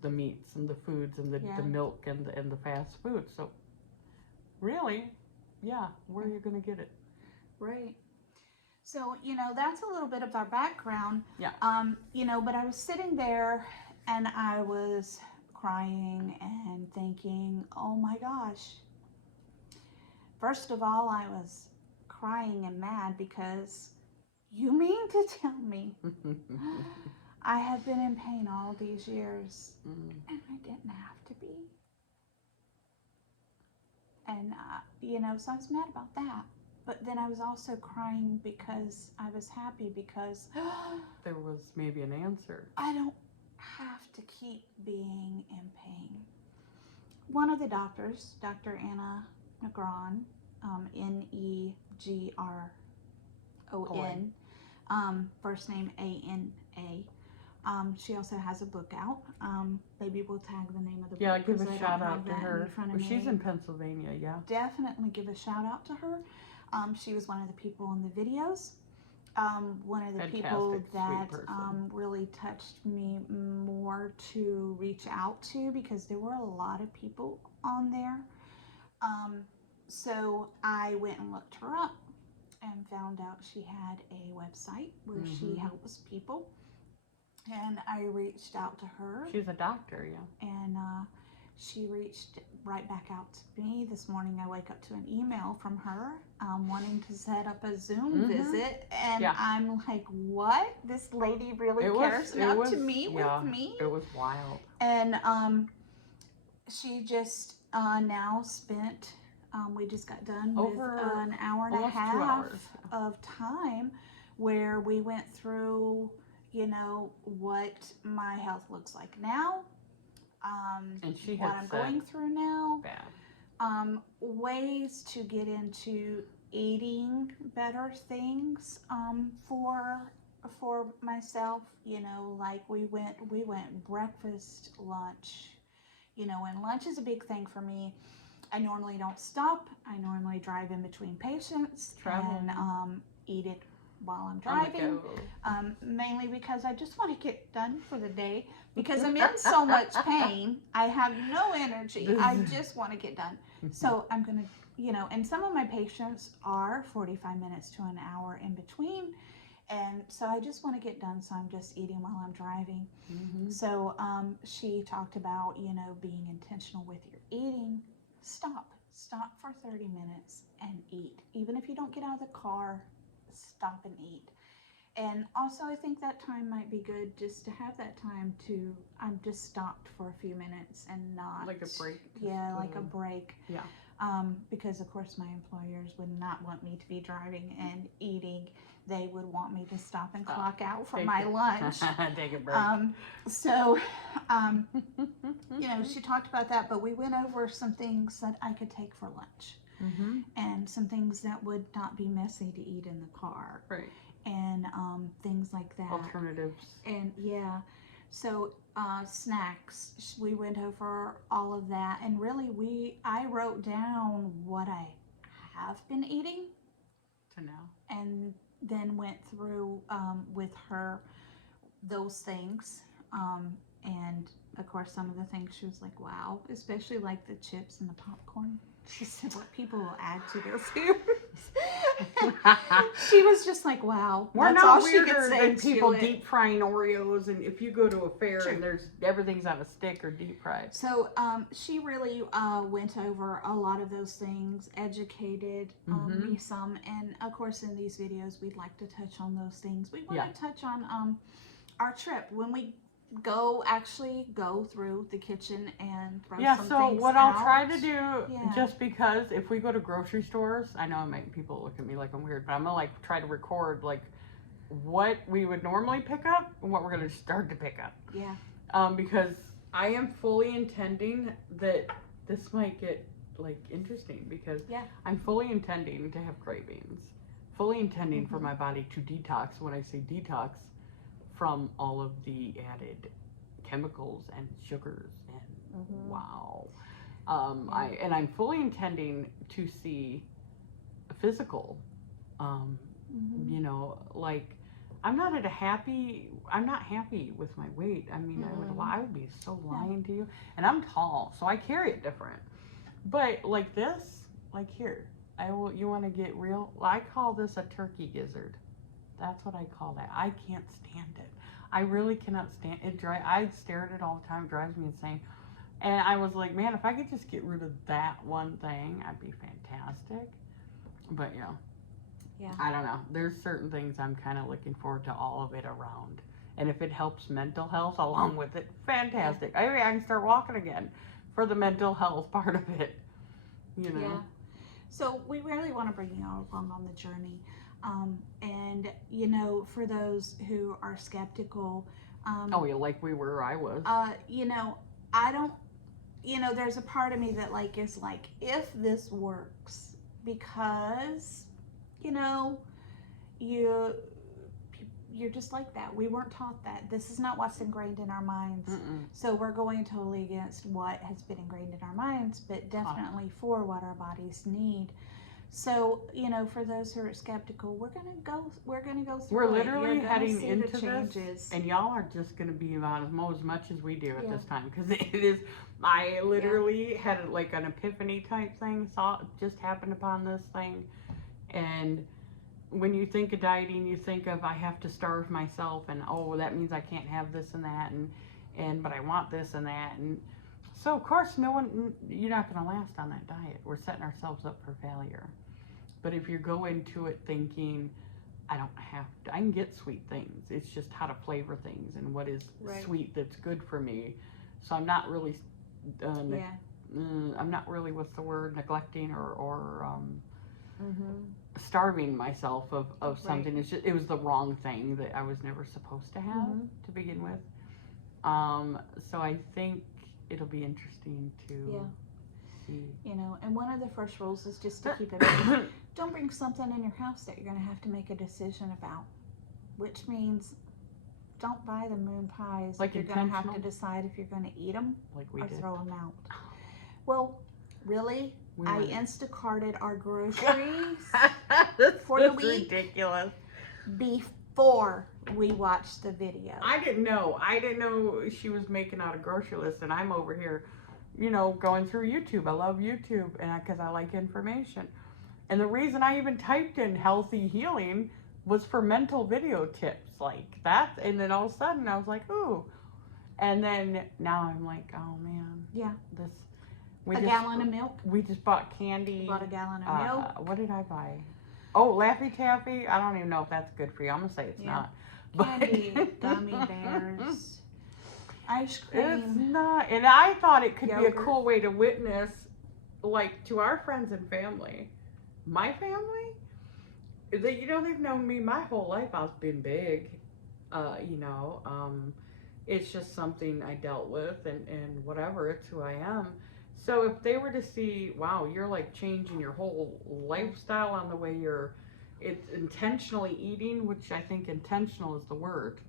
the meats and the foods and the milk and the fast food. So really, yeah, where are you going to get it? Right. So, that's a little bit of our background. Yeah. But I was sitting there and I was crying and thinking, oh my gosh. First of all, I was crying and mad because you mean to tell me I have been in pain all these years and I didn't have to be. And, so I was mad about that. But then I was also crying because I was happy because there was maybe an answer. I don't have to keep being in pain. One of the doctors, Dr. Anna Negron, Negron, first name Ana. She also has a book out. Maybe we'll tag the name of the book. Yeah, give a shout out to her. She's in Pennsylvania, yeah. Definitely give a shout out to her. She was one of the people in the videos. One of the people that really touched me more to reach out to, because there were a lot of people on there. So I went and looked her up and found out she had a website where she helps people. And I reached out to her. She's a doctor, yeah. And she reached right back out to me. This morning I wake up to an email from her wanting to set up a Zoom visit. And I'm like, what? This lady really cares enough to meet with me? It was wild. And she just now spent, we just got done with an hour and a half of time where we went through, what my health looks like now. And she what I'm going through now. Bad. Ways to get into eating better things for myself. Like we went breakfast, lunch. And lunch is a big thing for me. I normally don't stop. I normally drive in between patients and eat it while I'm driving, mainly because I just want to get done for the day, because I'm in so much pain. I have no energy. I just want to get done. So I'm going to, and some of my patients are 45 minutes to an hour in between. And so I just want to get done. So I'm just eating while I'm driving. So she talked about, being intentional with your eating. Stop for 30 minutes and eat. Even if you don't get out of the car, stop and eat. And also I think that time might be good, just to have that time to just stopped for a few minutes and not like a break. Like a break. Yeah. Because of course my employers would not want me to be driving and eating. They would want me to stop and clock out for my lunch. Take a break. She talked about that, but we went over some things that I could take for lunch. And some things that would not be messy to eat in the car. Right. And things like that. Alternatives. And so snacks, we went over all of that. And really I wrote down what I have been eating. To now. And then went through with her those things. And of course some of the things she was like, wow, especially like the chips and the popcorn. She said what people will add to their food. She was just like, wow. We're not weirder than people deep frying Oreos, and if you go to a fair and everything's on a stick or deep fried. So she really went over a lot of those things, educated me some, and of course in these videos we'd like to touch on those things. We want to touch on our trip when we go through the kitchen and throw some things what out. I'll try to do, just because if we go to grocery stores, I know I'm making people look at me like I'm weird, but I'm gonna try to record what we would normally pick up and what we're gonna start to pick up. Because I am fully intending that this might get interesting, because I'm fully intending to have cravings, fully intending for my body to detox. When I say detox, from all of the added chemicals and sugars and I'm fully intending to see physical, you know, like I'm not happy with my weight. I mean, I would be so lying to you. And I'm tall, so I carry it different. But like this, like here, you want to get real? I call this a turkey gizzard. That's what I call that. I can't stand it. I really cannot stand it. I stare at it all the time. It drives me insane. And I was like, man, if I could just get rid of that one thing, I'd be fantastic. But Yeah. I don't know. There's certain things I'm kind of looking forward to all of it around. And if it helps mental health along with it, fantastic. I mean, I can start walking again for the mental health part of it. You know. Yeah. So we really want to bring you all along on the journey. And, you know, for those who are skeptical, Oh, yeah, like I was. you know, I don't, you know, there's a part of me that like is like, if this works, because, you know, you're just like that. We weren't taught that. This is not what's ingrained in our minds. So we're going totally against what has been ingrained in our minds, but definitely for what our bodies need. So, you know, for those who are skeptical, we're gonna go through. We're literally You're heading see into the changes. this, and y'all are just gonna be about as much as we do at this time, because it is. I literally had like an epiphany type thing. Just happened upon this thing, and when you think of dieting, you think of I have to starve myself, and oh, that means I can't have this and that, and but I want this and that, and so of course you're not gonna last on that diet. We're setting ourselves up for failure. But if you go into it thinking, I can get sweet things. It's just how to flavor things and what is sweet that's good for me. So I'm not really, I'm not really, what's the word, neglecting or starving myself of something. It's just, it was the wrong thing that I was never supposed to have to begin with. So I think it'll be interesting to see. You know, and one of the first rules is just to keep it in. Don't bring something in your house that you're going to have to make a decision about, which means don't buy the moon pies. Like you're going to have to decide if you're going to eat them or throw them out. Well, really, I Instacarted our groceries for the week. Ridiculous. Before we watched the video. I didn't know she was making out a grocery list, and I'm over here, you know, going through YouTube. I love YouTube, and because I like information. And the reason I even typed in healthy healing was for mental video tips like that. And then all of a sudden I was like, ooh. And then now I'm like, oh man. Yeah. A gallon of milk. We just bought candy. Bought a gallon of milk. What did I buy? Oh, Laffy Taffy. I don't even know if that's good for you. I'm gonna say it's not. Candy, gummy bears, ice cream. It's not. And I thought it could yogurt. be a cool way to witness, like, to our friends and family. My family, you know, they've known me my whole life. I've been big, you know. It's just something I dealt with, and whatever. It's who I am. So if they were to see, wow, you're like changing your whole lifestyle on the way it's intentionally eating, which I think intentional is the word.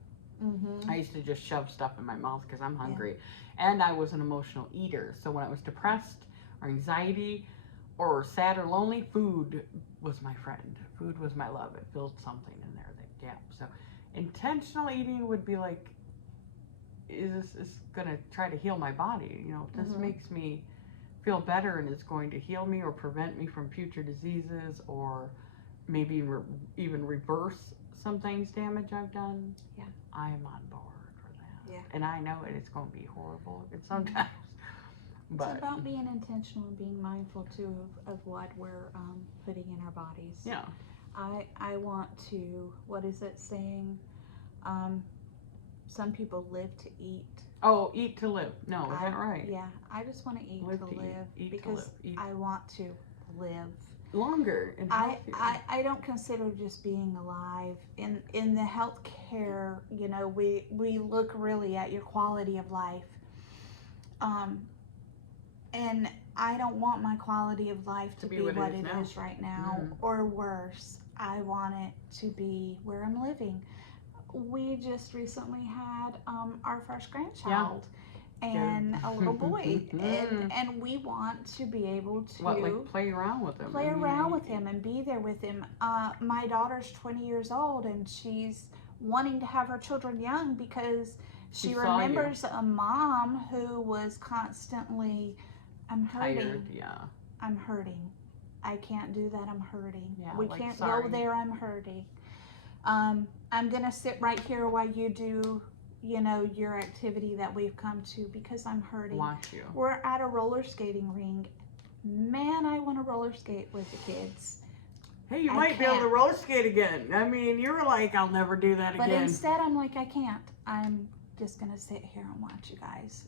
I used to just shove stuff in my mouth because I'm hungry. And I was an emotional eater. So when I was depressed or anxiety or sad or lonely, food was my friend. Food was my love. It filled something in there, that gap. So intentional eating would be like, is going to try to heal my body? You know, if this makes me feel better and is going to heal me or prevent me from future diseases or maybe even reverse some things damage I've done, I am on board for that. Yeah. And I know it's going to be horrible sometimes. But it's about being intentional and being mindful too of what we're putting in our bodies. Yeah. I want to, what is it saying? Some people live to eat. Oh, eat to live. No, is that right? Yeah, I just want to eat to live because I want to live longer and healthier. I don't consider just being alive in the healthcare. You know, we look really at your quality of life, and I don't want my quality of life to be what it is right now or worse. I want it to be where I'm living. We just recently had our first grandchild, and a little boy, and we want to be able to like play around with him. Play around with him and be there with him. My daughter's 20 years old, and she's wanting to have her children young because she remembers a mom who was constantly, I'm hurting. Tired, yeah. I'm hurting. I can't do that. I'm hurting. Yeah, we like, can't sorry. go there. I'm hurting. I'm gonna sit right here while you do, you know, your activity that we've come to because I'm hurting. Want you. We're at a roller skating ring. Man, I want to roller skate with the kids. Hey, you might be able to roller skate again. I mean, you were like, I'll never do that again. But instead, I'm like, I can't. I'm just gonna sit here and watch you guys.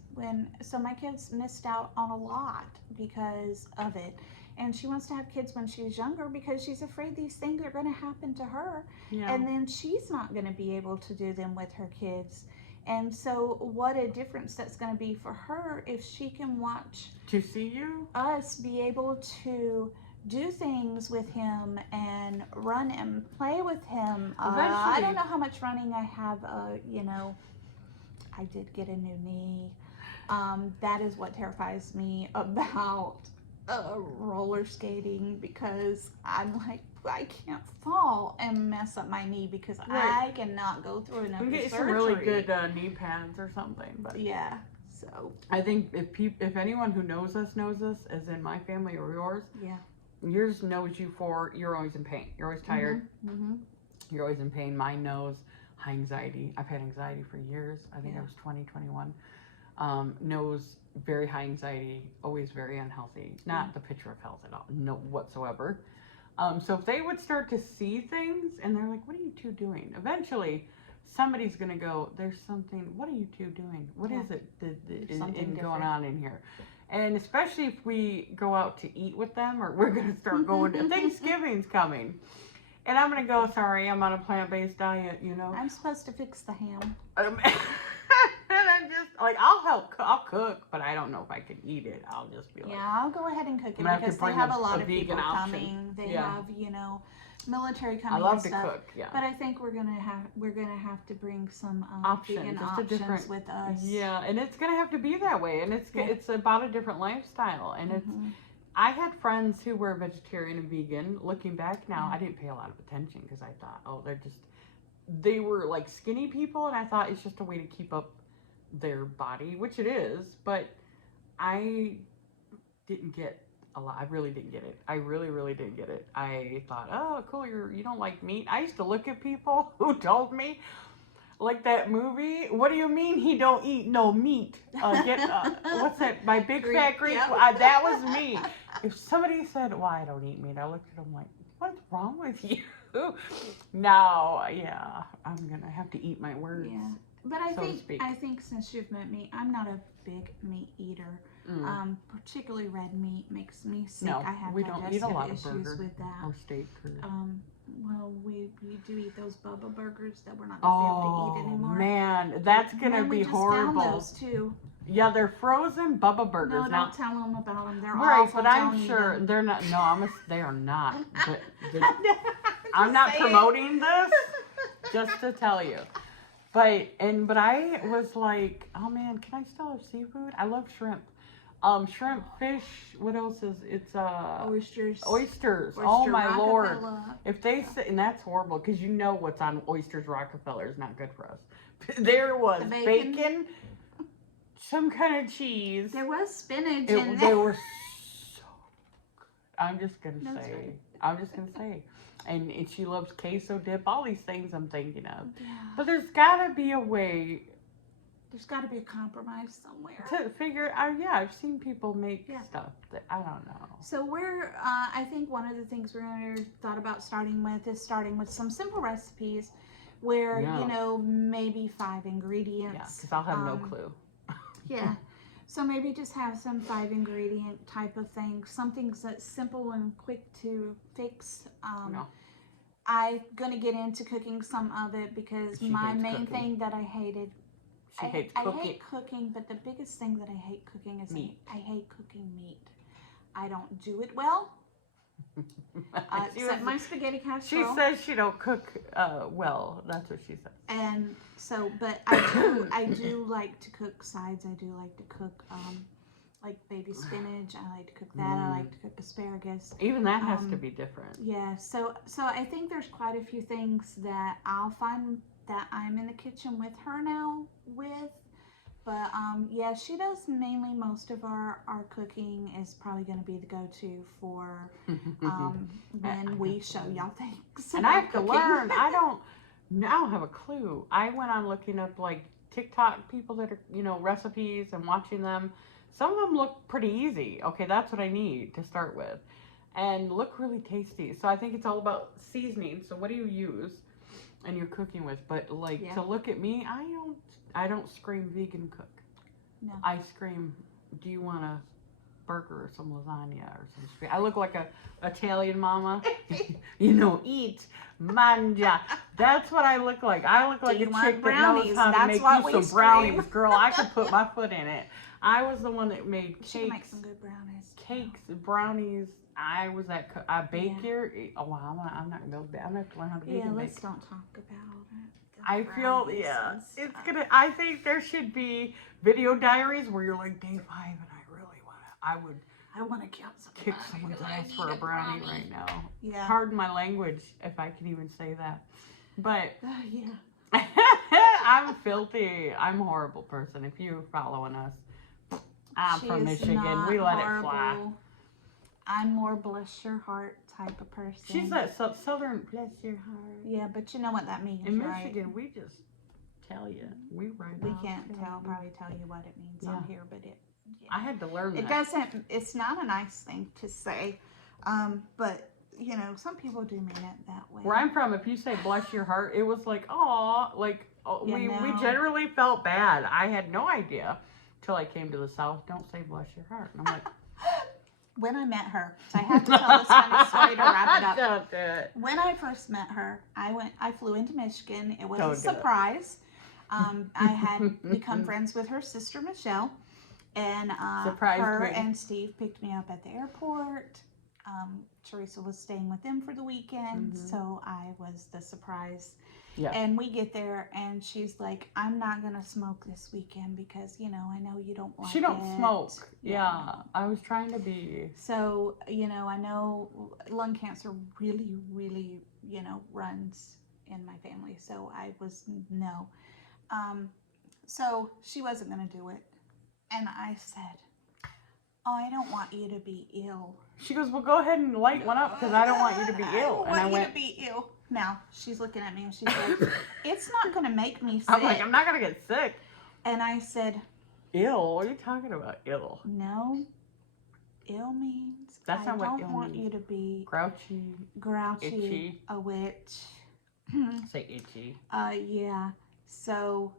So my kids missed out on a lot because of it. And she wants to have kids when she's younger because she's afraid these things are going to happen to her. Yeah. And then she's not going to be able to do them with her kids. And so what a difference that's going to be for her if she can watch to see you us be able to do things with him and run and play with him. I don't know how much running I have. You know, I did get a new knee. That is what terrifies me about roller skating, because I'm like, I can't fall and mess up my knee because I cannot go through enough surgery. Get some really good knee pads or something. But yeah, so I think if anyone who knows us, as in my family or yours, yeah, yours knows you for you're always in pain. You're always tired. Mm-hmm. You're always in pain. Mine knows high anxiety. I've had anxiety for years. I think I was 21. Knows very high anxiety, always very unhealthy. Not the picture of health at all, no whatsoever. So if they would start to see things and they're like, what are you two doing? Eventually, somebody's going to go, there's something, what are you two doing? What is it going on in here? And especially if we go out to eat with them, or we're going to start going to Thanksgiving's coming. And I'm going to go, sorry, I'm on a plant-based diet, you know. I'm supposed to fix the ham. And I'm just like, I'll cook, but I don't know if I can eat it. I'll just be like, yeah, I'll go ahead and cook it because they have a lot of people coming. They have, you know, military coming. I love to cook, yeah. But I think we're gonna have to bring some vegan options with us. Yeah, and it's gonna have to be that way, and it's about a different lifestyle, and it's. I had friends who were vegetarian and vegan. Looking back now, I didn't pay a lot of attention because I thought, oh, they were like skinny people, and I thought it's just a way to keep up their body, which it is, but I didn't get a lot. I really didn't get it. I really didn't get it. I thought, oh, cool, you don't like meat. I used to look at people who told me, like that movie, what do you mean he don't eat no meat? What's that, My Big Fat Greek? Yeah. That was me. If somebody said, well, I don't eat meat, I looked at them like, what's wrong with you? Now, yeah, I'm gonna have to eat my words. Yeah. But I think since you've met me, I'm not a big meat eater. Particularly red meat makes me sick. No, I have we don't eat a lot of issues burger with that. or steak. Well, we do eat those Bubba burgers that we're not going to be able to eat anymore. Oh, man, that's going to be horrible. We just found those, too. Yeah, they're frozen Bubba burgers. No, don't tell them about them. They're right, awful. But I'm sure they're not. No, they are not. I'm not Say promoting this, just to tell you. But I was like, oh man, can I still have seafood? I love shrimp. Shrimp, fish, what else is it's oysters. Oh my Lord. If they say, and that's horrible because you know what's on oysters Rockefeller is not good for us. There was bacon, some kind of cheese. There was spinach in there. They were so good. I'm just gonna say. And she loves queso dip, all these things I'm thinking of. Yeah. But there's gotta be a way. There's got to be a compromise somewhere. To figure out, I've seen people make stuff that I don't know. So I think one of the things we're thought about starting with some simple recipes where, you know, maybe 5 ingredients. Yeah, because I'll have no clue. Yeah. So maybe just have some 5 ingredient type of thing. Something that's simple and quick to fix. I'm going to get into cooking some of it because my main thing that I hated. I hate cooking, but the biggest thing that I hate cooking is meat. I hate cooking meat. I don't do it well. Except my spaghetti She casserole. says she don't cook well. That's what she says. And so, but I do like to cook sides. I do like to cook like baby spinach. I like to cook that. I like to cook asparagus. Even that has to be different. Yeah. So I think there's quite a few things that I'll find that I'm in the kitchen with her now with. But yeah, she does mainly most of our cooking is probably going to be the go-to for when we show y'all things. And I have to cooking. learn. I don't have a clue. I went on looking up like TikTok people that are, recipes and watching them. Some of them look pretty easy. Okay, that's what I need to start with. And look really tasty. So I think it's all about seasoning. So what do you use in your cooking with? But to look at me, I don't scream vegan cook. No. I scream, do you want a burger or some lasagna or some spaghetti? I look like a Italian mama. Eat, mangia. That's what I look like. I look like a chick that knows how to make you some brownies. Girl, I could put my foot in it. I was the one that made cakes. She can make some good brownies. Cakes, brownies. I was that. I bake here. Oh wow, I'm not gonna build that. I'm gonna have to learn how to bake. Yeah, and let's bake. don't talk about it. I feel it's gonna. I think there should be video diaries where you're like day 5 and I want to kill somebody. kick someone's ass for a brownie right now. Yeah. Pardon my language if I can even say that, but Yeah. I'm filthy. I'm a horrible person. If you're following us, I'm from Michigan. We let it fly. I'm more bless your heart type of person. She's that southern bless your heart. Yeah, but you know what that means, In right? Michigan, we just tell you. We can't probably tell you what it means on here, but it. Yeah. I had to learn that. It doesn't. It's not a nice thing to say, but some people do mean it that way. Where I'm from, if you say bless your heart, it was like, aw, we generally felt bad. I had no idea till I came to the South. Don't say bless your heart. And I'm like. When I met her, so I have to tell this funny story to wrap it up. Don't do it. When I first met her, I flew into Michigan. It was a surprise. I had become friends with her sister Michelle, and her and Steve picked me up at the airport. Teresa was staying with them for the weekend, so I was the surprise. Yeah. And we get there, and she's like, "I'm not gonna smoke this weekend because I know you don't like it." She don't smoke. Yeah. I was trying to be. So I know lung cancer really, really runs in my family. So I was no. So she wasn't gonna do it, and I said, "Oh, I don't want you to be ill." She goes, "Well, go ahead and light one up because I don't want you to be ill." I want you to be ill. Now she's looking at me and she's like, "It's not gonna make me sick." I'm like, "I'm not gonna get sick." And I said, "Ill? What are you talking about? Ill?" No. Ill means that's not what ill means. I don't want you to be grouchy, itchy, a witch. Say itchy. Yeah. So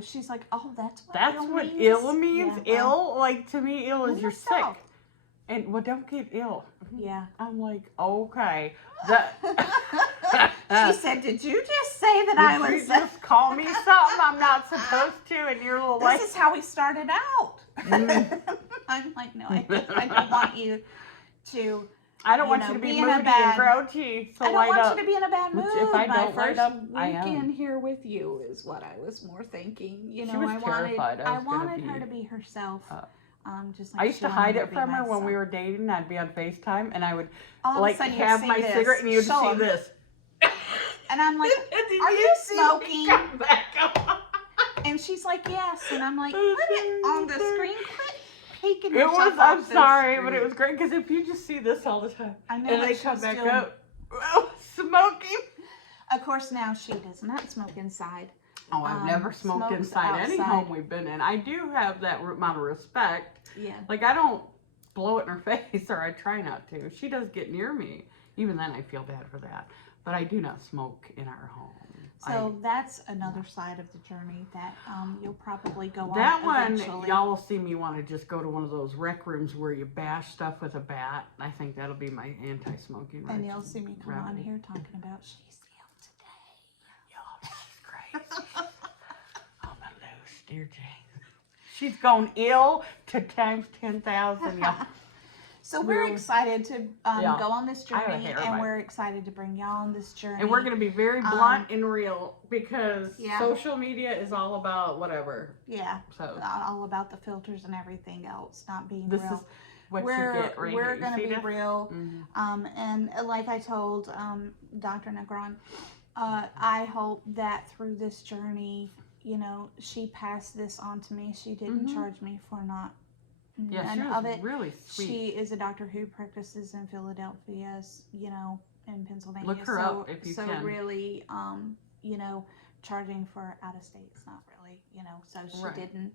she's like, "Oh, that's what that's ill what means? Ill means. Yeah, ill, like to me, ill is you're sick. South. And don't get ill. Yeah. I'm like, okay. She said, "Did you just say that I was?" Did you just call me something I'm not supposed to? And you're a little This is how we started out. I'm like, no, I don't want you to. I don't want you to be moody and grouchy. So I don't want you to be in a bad mood. If I don't My light up, I am here with you is what I was more thinking. She was terrified. I wanted her to be herself. Just like I used to hide it from her when we were dating. I'd be on FaceTime and I would have my this. cigarette and you'd see this. And I'm like, "Are you smoking?" And she's like, "Yes." And I'm like, "Put it on the screen. Quit peeking yourself off I'm sorry, screen. but it was great because if you just see this all the time I know, and they come back up, smoking. Of course, now she does not smoke inside. Oh, I've never smoked inside any home we've been in. I do have that amount of respect. Yeah. Like, I don't blow it in her face, or I try not to. She does get near me. Even then, I feel bad for that. But I do not smoke in our home. So that's another side of the journey that you'll probably go on That one, eventually. y'all will see me want to just go to one of those rec rooms where you bash stuff with a bat. I think that'll be my anti-smoking. And you'll see me come on here talking about she's ill today. Y'all, she's crazy. I'm a loose, dear Jane. She's gone ill to times 10,000, y'all. So we're Really? excited to Yeah. go on this I have a journey, hair and bite. we're excited to bring y'all on this journey. And we're going to be very blunt and real because Yeah. social media is all about whatever. Yeah. So All about the filters and everything else, not being this real. is what we're you get right we're here. You gonna see be this? real. Mm-hmm. And like I told Dr. Negron, I hope that through this journey, you know, she passed this on to me. She didn't charge me for not Yeah, none she was of it. really sweet. She is a doctor who practices in Philadelphia, you know, in Pennsylvania. Look her up if you so can. really, you know, charging for out of state's not really, you know, so she Right. didn't.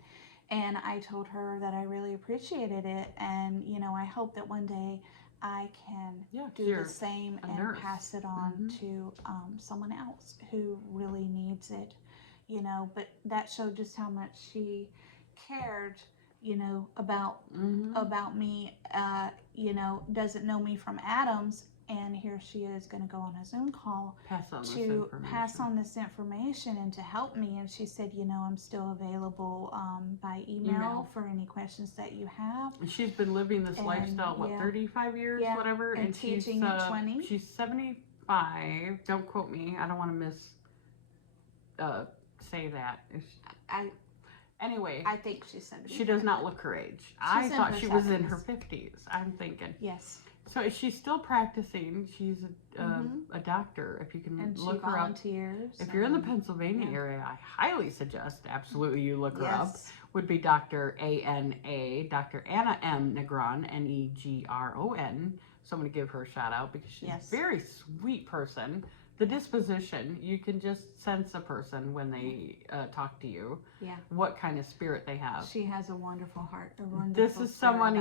And I told her that I really appreciated it, and you know, I hope that one day I can do the same and nurse. pass it on to someone else who really needs it, you know. But that showed just how much she cared, you know, about me. You know, doesn't know me from Adams, and here she is going to go on a Zoom call to pass on this information and to help me. And she said, you know, I'm still available by email for any questions that you have. And she's been living this lifestyle, 35 years, whatever. And teaching at 20. She's 75. Don't quote me. I don't want to say that. Anyway, I think she's 75. She does not look her age. I thought she was in her 50s. I'm thinking. Yes. So she's still practicing. She's a doctor. If you can look her up. If you're in the Pennsylvania area, I highly suggest absolutely you look her up. Would be Dr. ANA, Dr. Anna M. Negron, Negron. So I'm going to give her a shout out because she's a very sweet person. The disposition, you can just sense a person when they talk to you. Yeah. What kind of spirit they have. She has a wonderful heart. This is someone,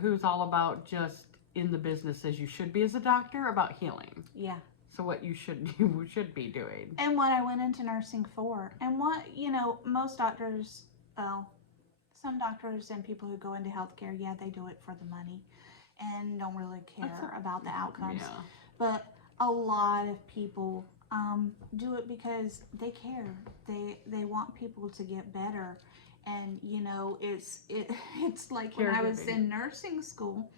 who's all about just in the business as you should be as a doctor, about healing. Yeah. So what you should be doing. And what I went into nursing for. And what, you know, most doctors, some doctors and people who go into healthcare, they do it for the money and don't really care about the outcomes. Yeah. But a lot of people do it because they care. They want people to get better. And, you know, it's like when I was in nursing school,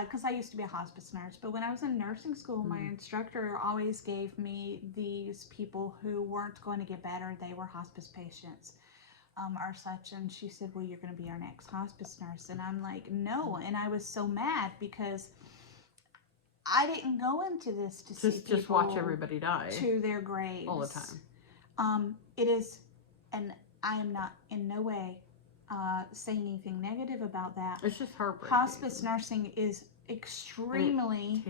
because I used to be a hospice nurse, but when I was in nursing school, my instructor always gave me these people who weren't going to get better. They were hospice patients or such. And she said, well, you're going to be our next hospice nurse. And I'm like, no. And I was so mad because I didn't go into this to see people just watch everybody die to their graves all the time. It is, and I am not in no way saying anything negative about that. It's just heartbreaking. Hospice nursing is extremely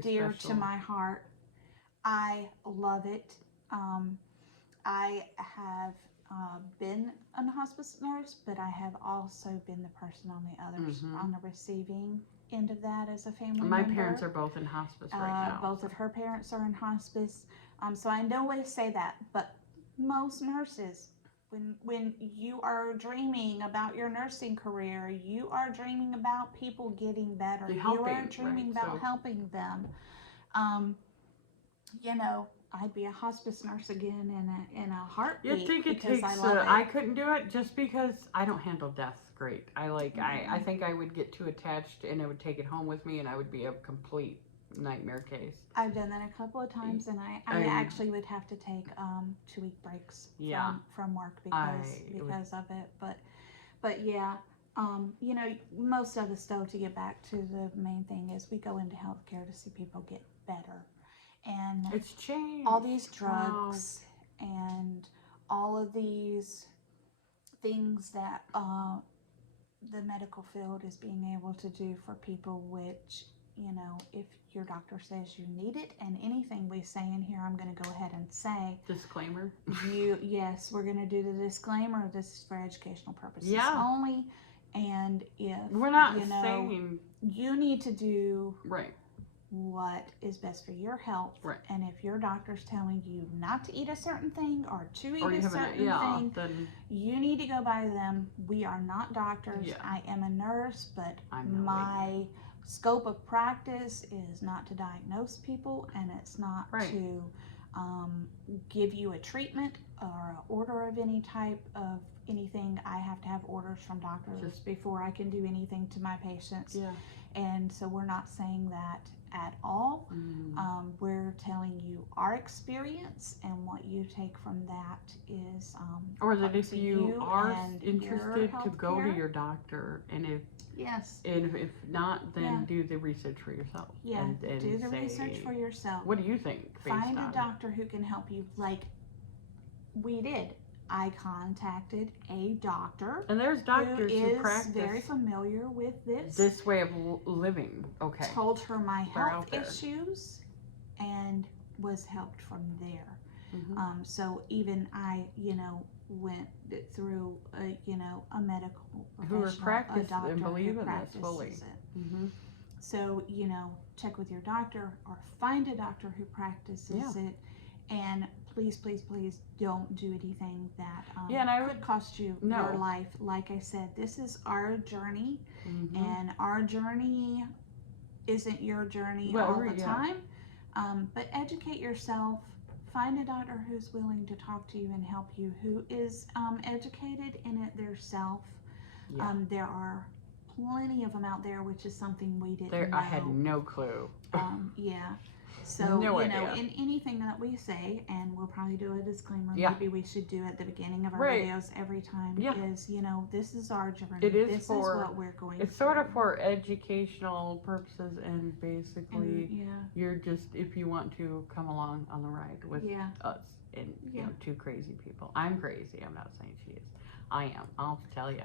dear to my heart. I love it. I have been a hospice nurse, but I have also been the person on the on the receiving end of that as a family member. My parents are both in hospice right now. Both of her parents are in hospice. So I in no way say that, but most nurses, when you are dreaming about your nursing career, you are dreaming about people getting better. You are dreaming about helping them. You know, I'd be a hospice nurse again in a heartbeat. You think it takes? I couldn't do it just because I don't handle death great. I think I would get too attached and I would take it home with me and I would be a complete nightmare case. I've done that a couple of times, and I actually would have to take 2-week breaks from work because of it. But yeah, you know, most of us though, to get back to the main thing, is we go into healthcare to see people get better, and it's changed. All these drugs and all of these things that the medical field is being able to do for people, which, you know, if your doctor says you need it, and anything we say in here, I'm going to go ahead and say disclaimer. Yes, we're going to do the disclaimer. This is for educational purposes only, and if we're not saying you need to do what is best for your health, and if your doctor's telling you not to eat a certain thing or to eat a certain thing, then you need to go by them. We are not doctors. I am a nurse, but my scope of practice is not to diagnose people, and it's not to give you a treatment or an order of any type of anything. I have to have orders from doctors before I can do anything to my patients. Yeah. And so we're not saying that at all. We're telling you our experience, and what you take from that is Or that up if to you are and interested your to go to healthcare. your doctor, and Yes. if not, then Yeah. do the research for yourself. Yeah, and do the say, research for yourself. What do you think? Find based a on- doctor who can help you, like we did. I contacted a doctor And there's doctors who who is practice very familiar with this. this way of living. Okay. Told her my They're out health there. issues and was helped from there. Mhm. So even I, went through a medical Who are professional, a practiced doctor and believe who in this fully. practices it. Mhm. So, check with your doctor or find a doctor who practices it. And please, please, please don't do anything that Yeah, and could cost you No. your life. Like I said, this is our journey, Mhm. and our journey isn't your journey Well, all the yeah. time. But educate yourself. Find a doctor who's willing to talk to you and help you, who is educated in it themselves. Yeah. There are plenty of them out there, which is something we didn't know. I had no clue. Yeah. So, No idea. in anything that we say, and we'll probably do a disclaimer, Yeah. maybe we should do at the beginning of our Right. videos every time, Yeah. is, this is our journey. It is this for- is what we're going It's sort of through. for educational purposes, and basically, And, you're just, if you want to come along on the ride with yeah. us and Yeah. two crazy people. I'm crazy. I'm not saying she is. I am. I'll tell you.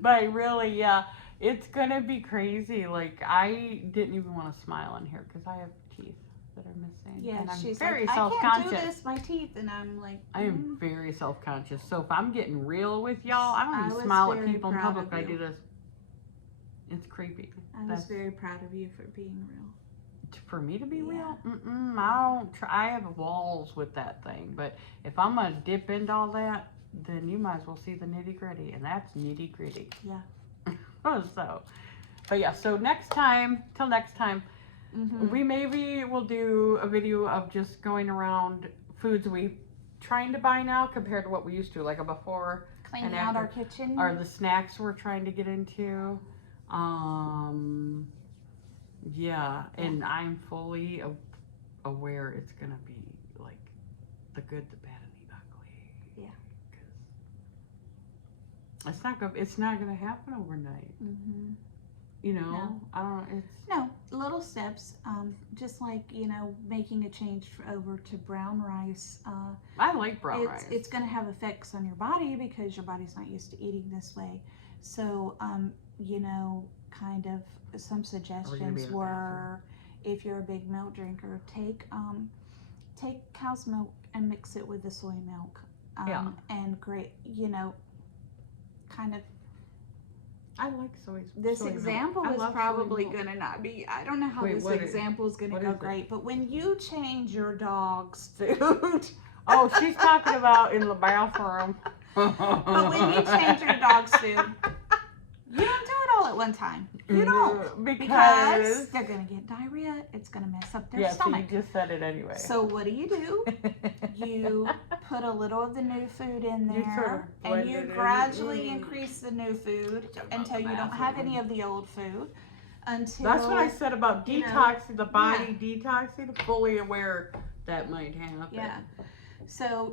But really, yeah, it's gonna be crazy. Like, I didn't even want to smile in here because I have teeth that are missing. Yeah, and I'm she's very like, I can't do self-conscious. this, my teeth, and I'm like, I am very self-conscious. So if I'm getting real with y'all, I don't I even was smile at very people in proud public. of I you. do this. It's creepy. I was That's- very proud of you for being real. For me to be Yeah. real, I don't try. I have walls with that thing. But if I'm gonna dip into all that, then you might as well see the nitty gritty, and that's nitty gritty. Yeah. So, but yeah. So till next time, Mm-hmm. we maybe will do a video of just going around foods we trying to buy now compared to what we used to, like a before, Cleaning and out our after. kitchen. or the snacks we're trying to get into. Yeah, and I'm fully aware it's gonna be like the good, the bad, and the ugly. Yeah. 'Cause it's not gonna happen overnight. Mm-hmm. No. I don't. It's No, little steps. Just like making a change over to brown rice. I like brown rice. It's going to have effects on your body because your body's not used to eating this way. So, kind of some be suggestions in the were, if you're a big milk drinker, take cow's milk and mix it with the soy milk. Yeah. And kind of. I like soy. This soy milk. example I is love soy probably milk. gonna not be. I don't know how Wait, this what is- example is gonna what go is it? great, but when you change your dog's food, Oh, she's talking about in the bathroom. but when you change your dog's food, you don't do it all at one time. You don't, because because they're gonna get diarrhea. It's gonna mess up their yeah, so stomach. you just said it anyway. So what do? You put a little of the new food in You there, sort of blend and you it in. gradually increase the new food Talk about until the you don't have bathroom. any of the old food. Until That's what I said about you know, detoxing the body, detoxing. Fully aware that might happen. Yeah. So,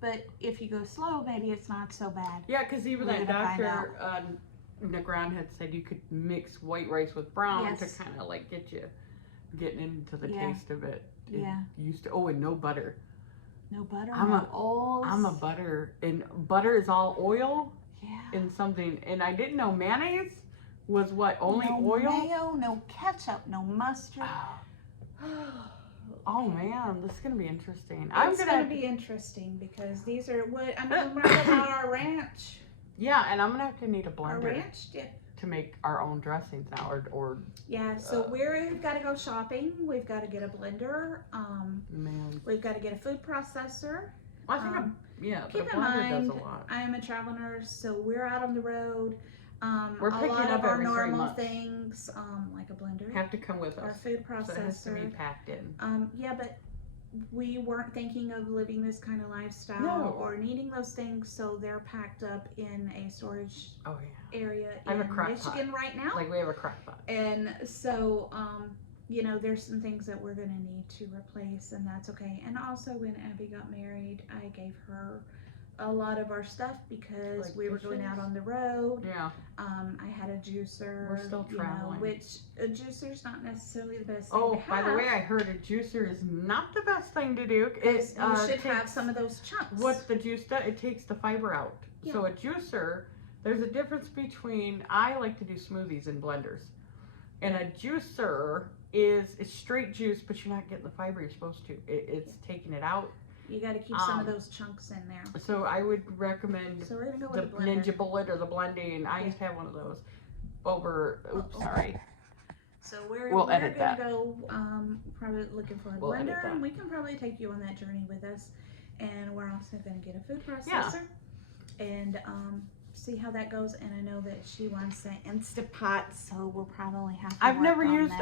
but if you go slow, maybe it's not so bad. Yeah, because even We're that gonna find doctor Negron had said you could mix white rice with brown Yes. to kind of like get you getting into the Yeah. taste of it. It Yeah. used to. Oh, and no butter. No butter, I'm no oils. I'm a butter, and butter is all oil Yeah. and something. And I didn't know mayonnaise was what only no oil. mayo, no ketchup, no mustard. Oh man, this is gonna be interesting. It's gonna be interesting because these are what I'm gonna learn about our ranch. Yeah, and I'm gonna have to need a Our blender ranch dip. to make our own dressings now, or Yeah, so we've got to go shopping. We've got to get a blender. man. We've got to get a food processor. I think yeah, but a Keep in blender mind, does a lot. I am a travel nurse, so we're out on the road. We're a picking lot up of our every 3 normal months. things, like a blender, Have to come with our us. food So it has to be processor. packed in. Yeah, but we weren't thinking of living this kind of lifestyle No. or needing those things, so they're packed up in a storage Oh yeah. area I have a in crock Michigan right now. Like we have a crock pot. And so, you know, there's some things that we're gonna need to replace, and that's okay. And also, when Abby got married, I gave her a lot of our stuff because Like we were going out dishes? on the road. Yeah. I had a juicer. We're still traveling. Which a juicer's not necessarily the best thing Oh, to by have. the way, I heard a juicer is not the best thing to do. you should have takes- some of those chunks. What the juice does, it takes the fiber out. Yeah. So a juicer, there's a difference between, I like to do smoothies in blenders. And a juicer it's straight juice, but you're not getting the fiber you're supposed to. It's taking it out. You got to keep some of those chunks in there. So I would recommend So we're gonna go the with a blender. Ninja Bullet or the blending. I used to have one of those. Oops, sorry. So we're We'll gonna edit that. go probably looking for a We'll edit blender, that. and we can probably take you on that journey with us. And we're also gonna get a food Yeah. processor and see how that goes. And I know that she wants an Instapot, so we'll probably have to I have work never on used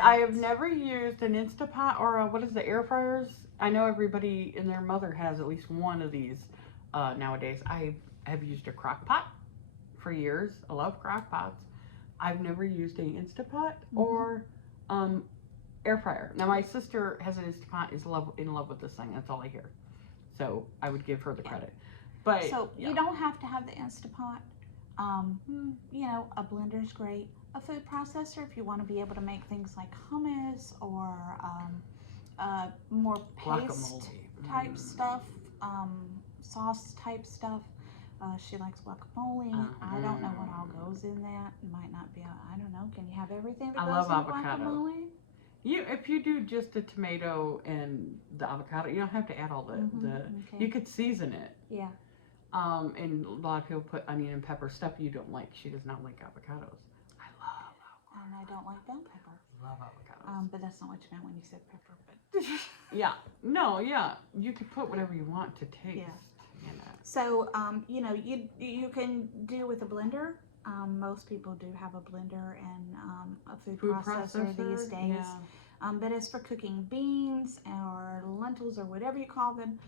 an Instapot or what is the air fryers? I know everybody and their mother has at least one of these nowadays. I have used a crock pot for years. I love crock pots. I've never used an Instapot or air fryer. Now my sister has an Instapot, is in love with this thing. That's all I hear. So I would give her the credit. But So yeah. you don't have to have the Instapot. You know, a blender's great. A food processor if you want to be able to make things like hummus or more paste Guacamole. type stuff, sauce type stuff. She likes guacamole. I don't know what all goes in that. It might not be. I don't know. Can you have everything that I goes love in avocado. guacamole? If you do just the tomato and the avocado, you don't have to add all the Okay. you could season it. Yeah. And a lot of people put onion and pepper, stuff you don't like. She does not like avocados. I love avocados. And I don't like bell pepper. Love avocados. But that's not what you meant when you said pepper. But Yeah. No, yeah. You could put whatever you want to taste. Yeah. You know. So, you know, you can do with a blender. Most people do have a blender and a food processor these days. Yeah. But as for cooking beans or lentils or whatever you call them,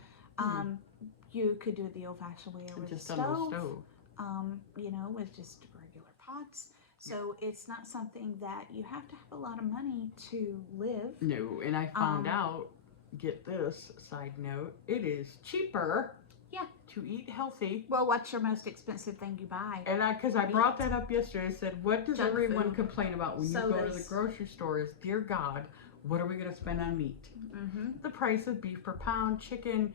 you could do it the old-fashioned way over Just the on the stove. stove. You know, with just regular pots. So it's not something that you have to have a lot of money to live. No, and I found out, get this side note, it is cheaper to eat healthy. Well, what's your most expensive thing you buy? And because I brought that up yesterday, I said, what does Junk everyone food. complain about when you go to the Sodas. grocery store is, dear God, what are we going to spend on meat? Mm-hmm. The price of beef per pound, chicken,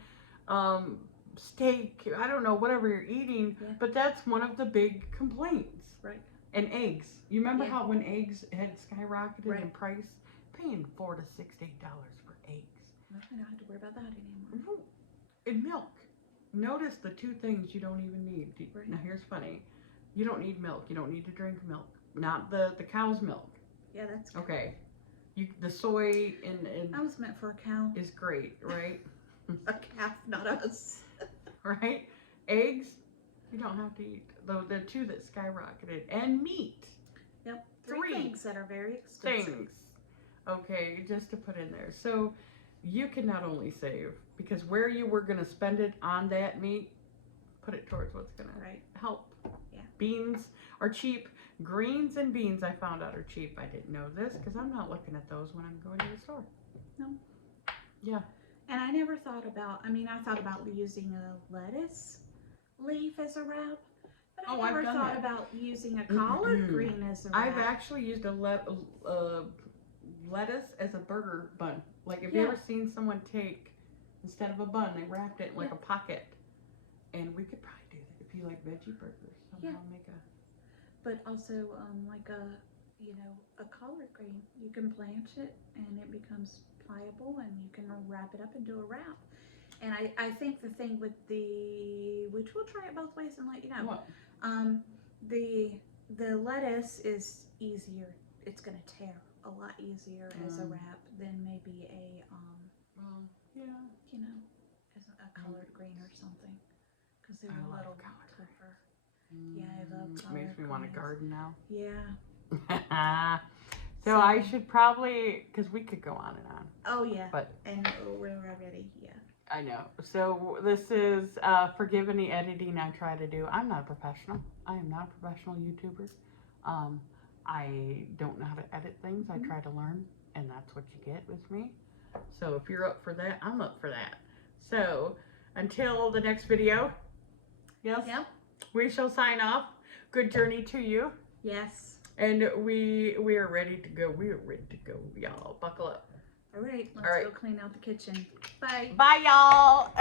steak, I don't know, whatever you're eating, Yeah. but that's one of the big complaints. Right. And eggs. You remember Yeah. how when eggs had skyrocketed in Right. price? Paying $4 to $6 for eggs. Well, I don't have to worry about that anymore. Ooh. And milk. Notice the two things you don't even need. Right. Now here's funny. You don't need milk. You don't need to drink milk. Not the cow's milk. Yeah, that's good. Okay. The soy and I was meant for a cow. is great, right? A calf, not us. Right? Eggs, you don't have to eat. The two that skyrocketed. And meat. Yep. Three things that are very expensive. things. Okay, just to put in there. So you can not only save, because where you were going to spend it on that meat, put it towards what's going Right. to help. Yeah. Beans are cheap. Greens and beans I found out are cheap. I didn't know this because I'm not looking at those when I'm going to the store. No. Yeah. And I never thought about, I thought about using a lettuce leaf as a wrap. But I Oh, I've never done thought that. about using a collard Mm-mm. green as a wrap. I've actually used a lettuce as a burger bun. Like, have you Yeah. ever seen someone take, instead of a bun, they wrapped it in like a pocket? And we could probably do that if you like veggie burgers. Somehow make a... But also, like a collard green. You can blanch it and it becomes pliable and you can wrap it up and do a wrap. And I think the thing with which we'll try it both ways and let you know. What? The lettuce is easier. It's gonna tear a lot easier as a wrap than maybe a Well, yeah. as a collard green or something. Because they're I a love little collard tougher. Yeah, I love collard Makes me want to greens. garden now. Yeah. So I should probably, because we could go on and on. Oh yeah. But and we're already I know. So this is forgive any editing I try to do. I'm not a professional. I am not a professional YouTuber. I don't know how to edit things. I try to learn, and that's what you get with me. So if you're up for that, I'm up for that. So until the next video, yes, Yep. we shall sign off. Good journey to you. Yes. And we are ready to go. We are ready to go, y'all. Buckle up. All right. Let's All right. go clean out the kitchen. Bye. Bye, y'all.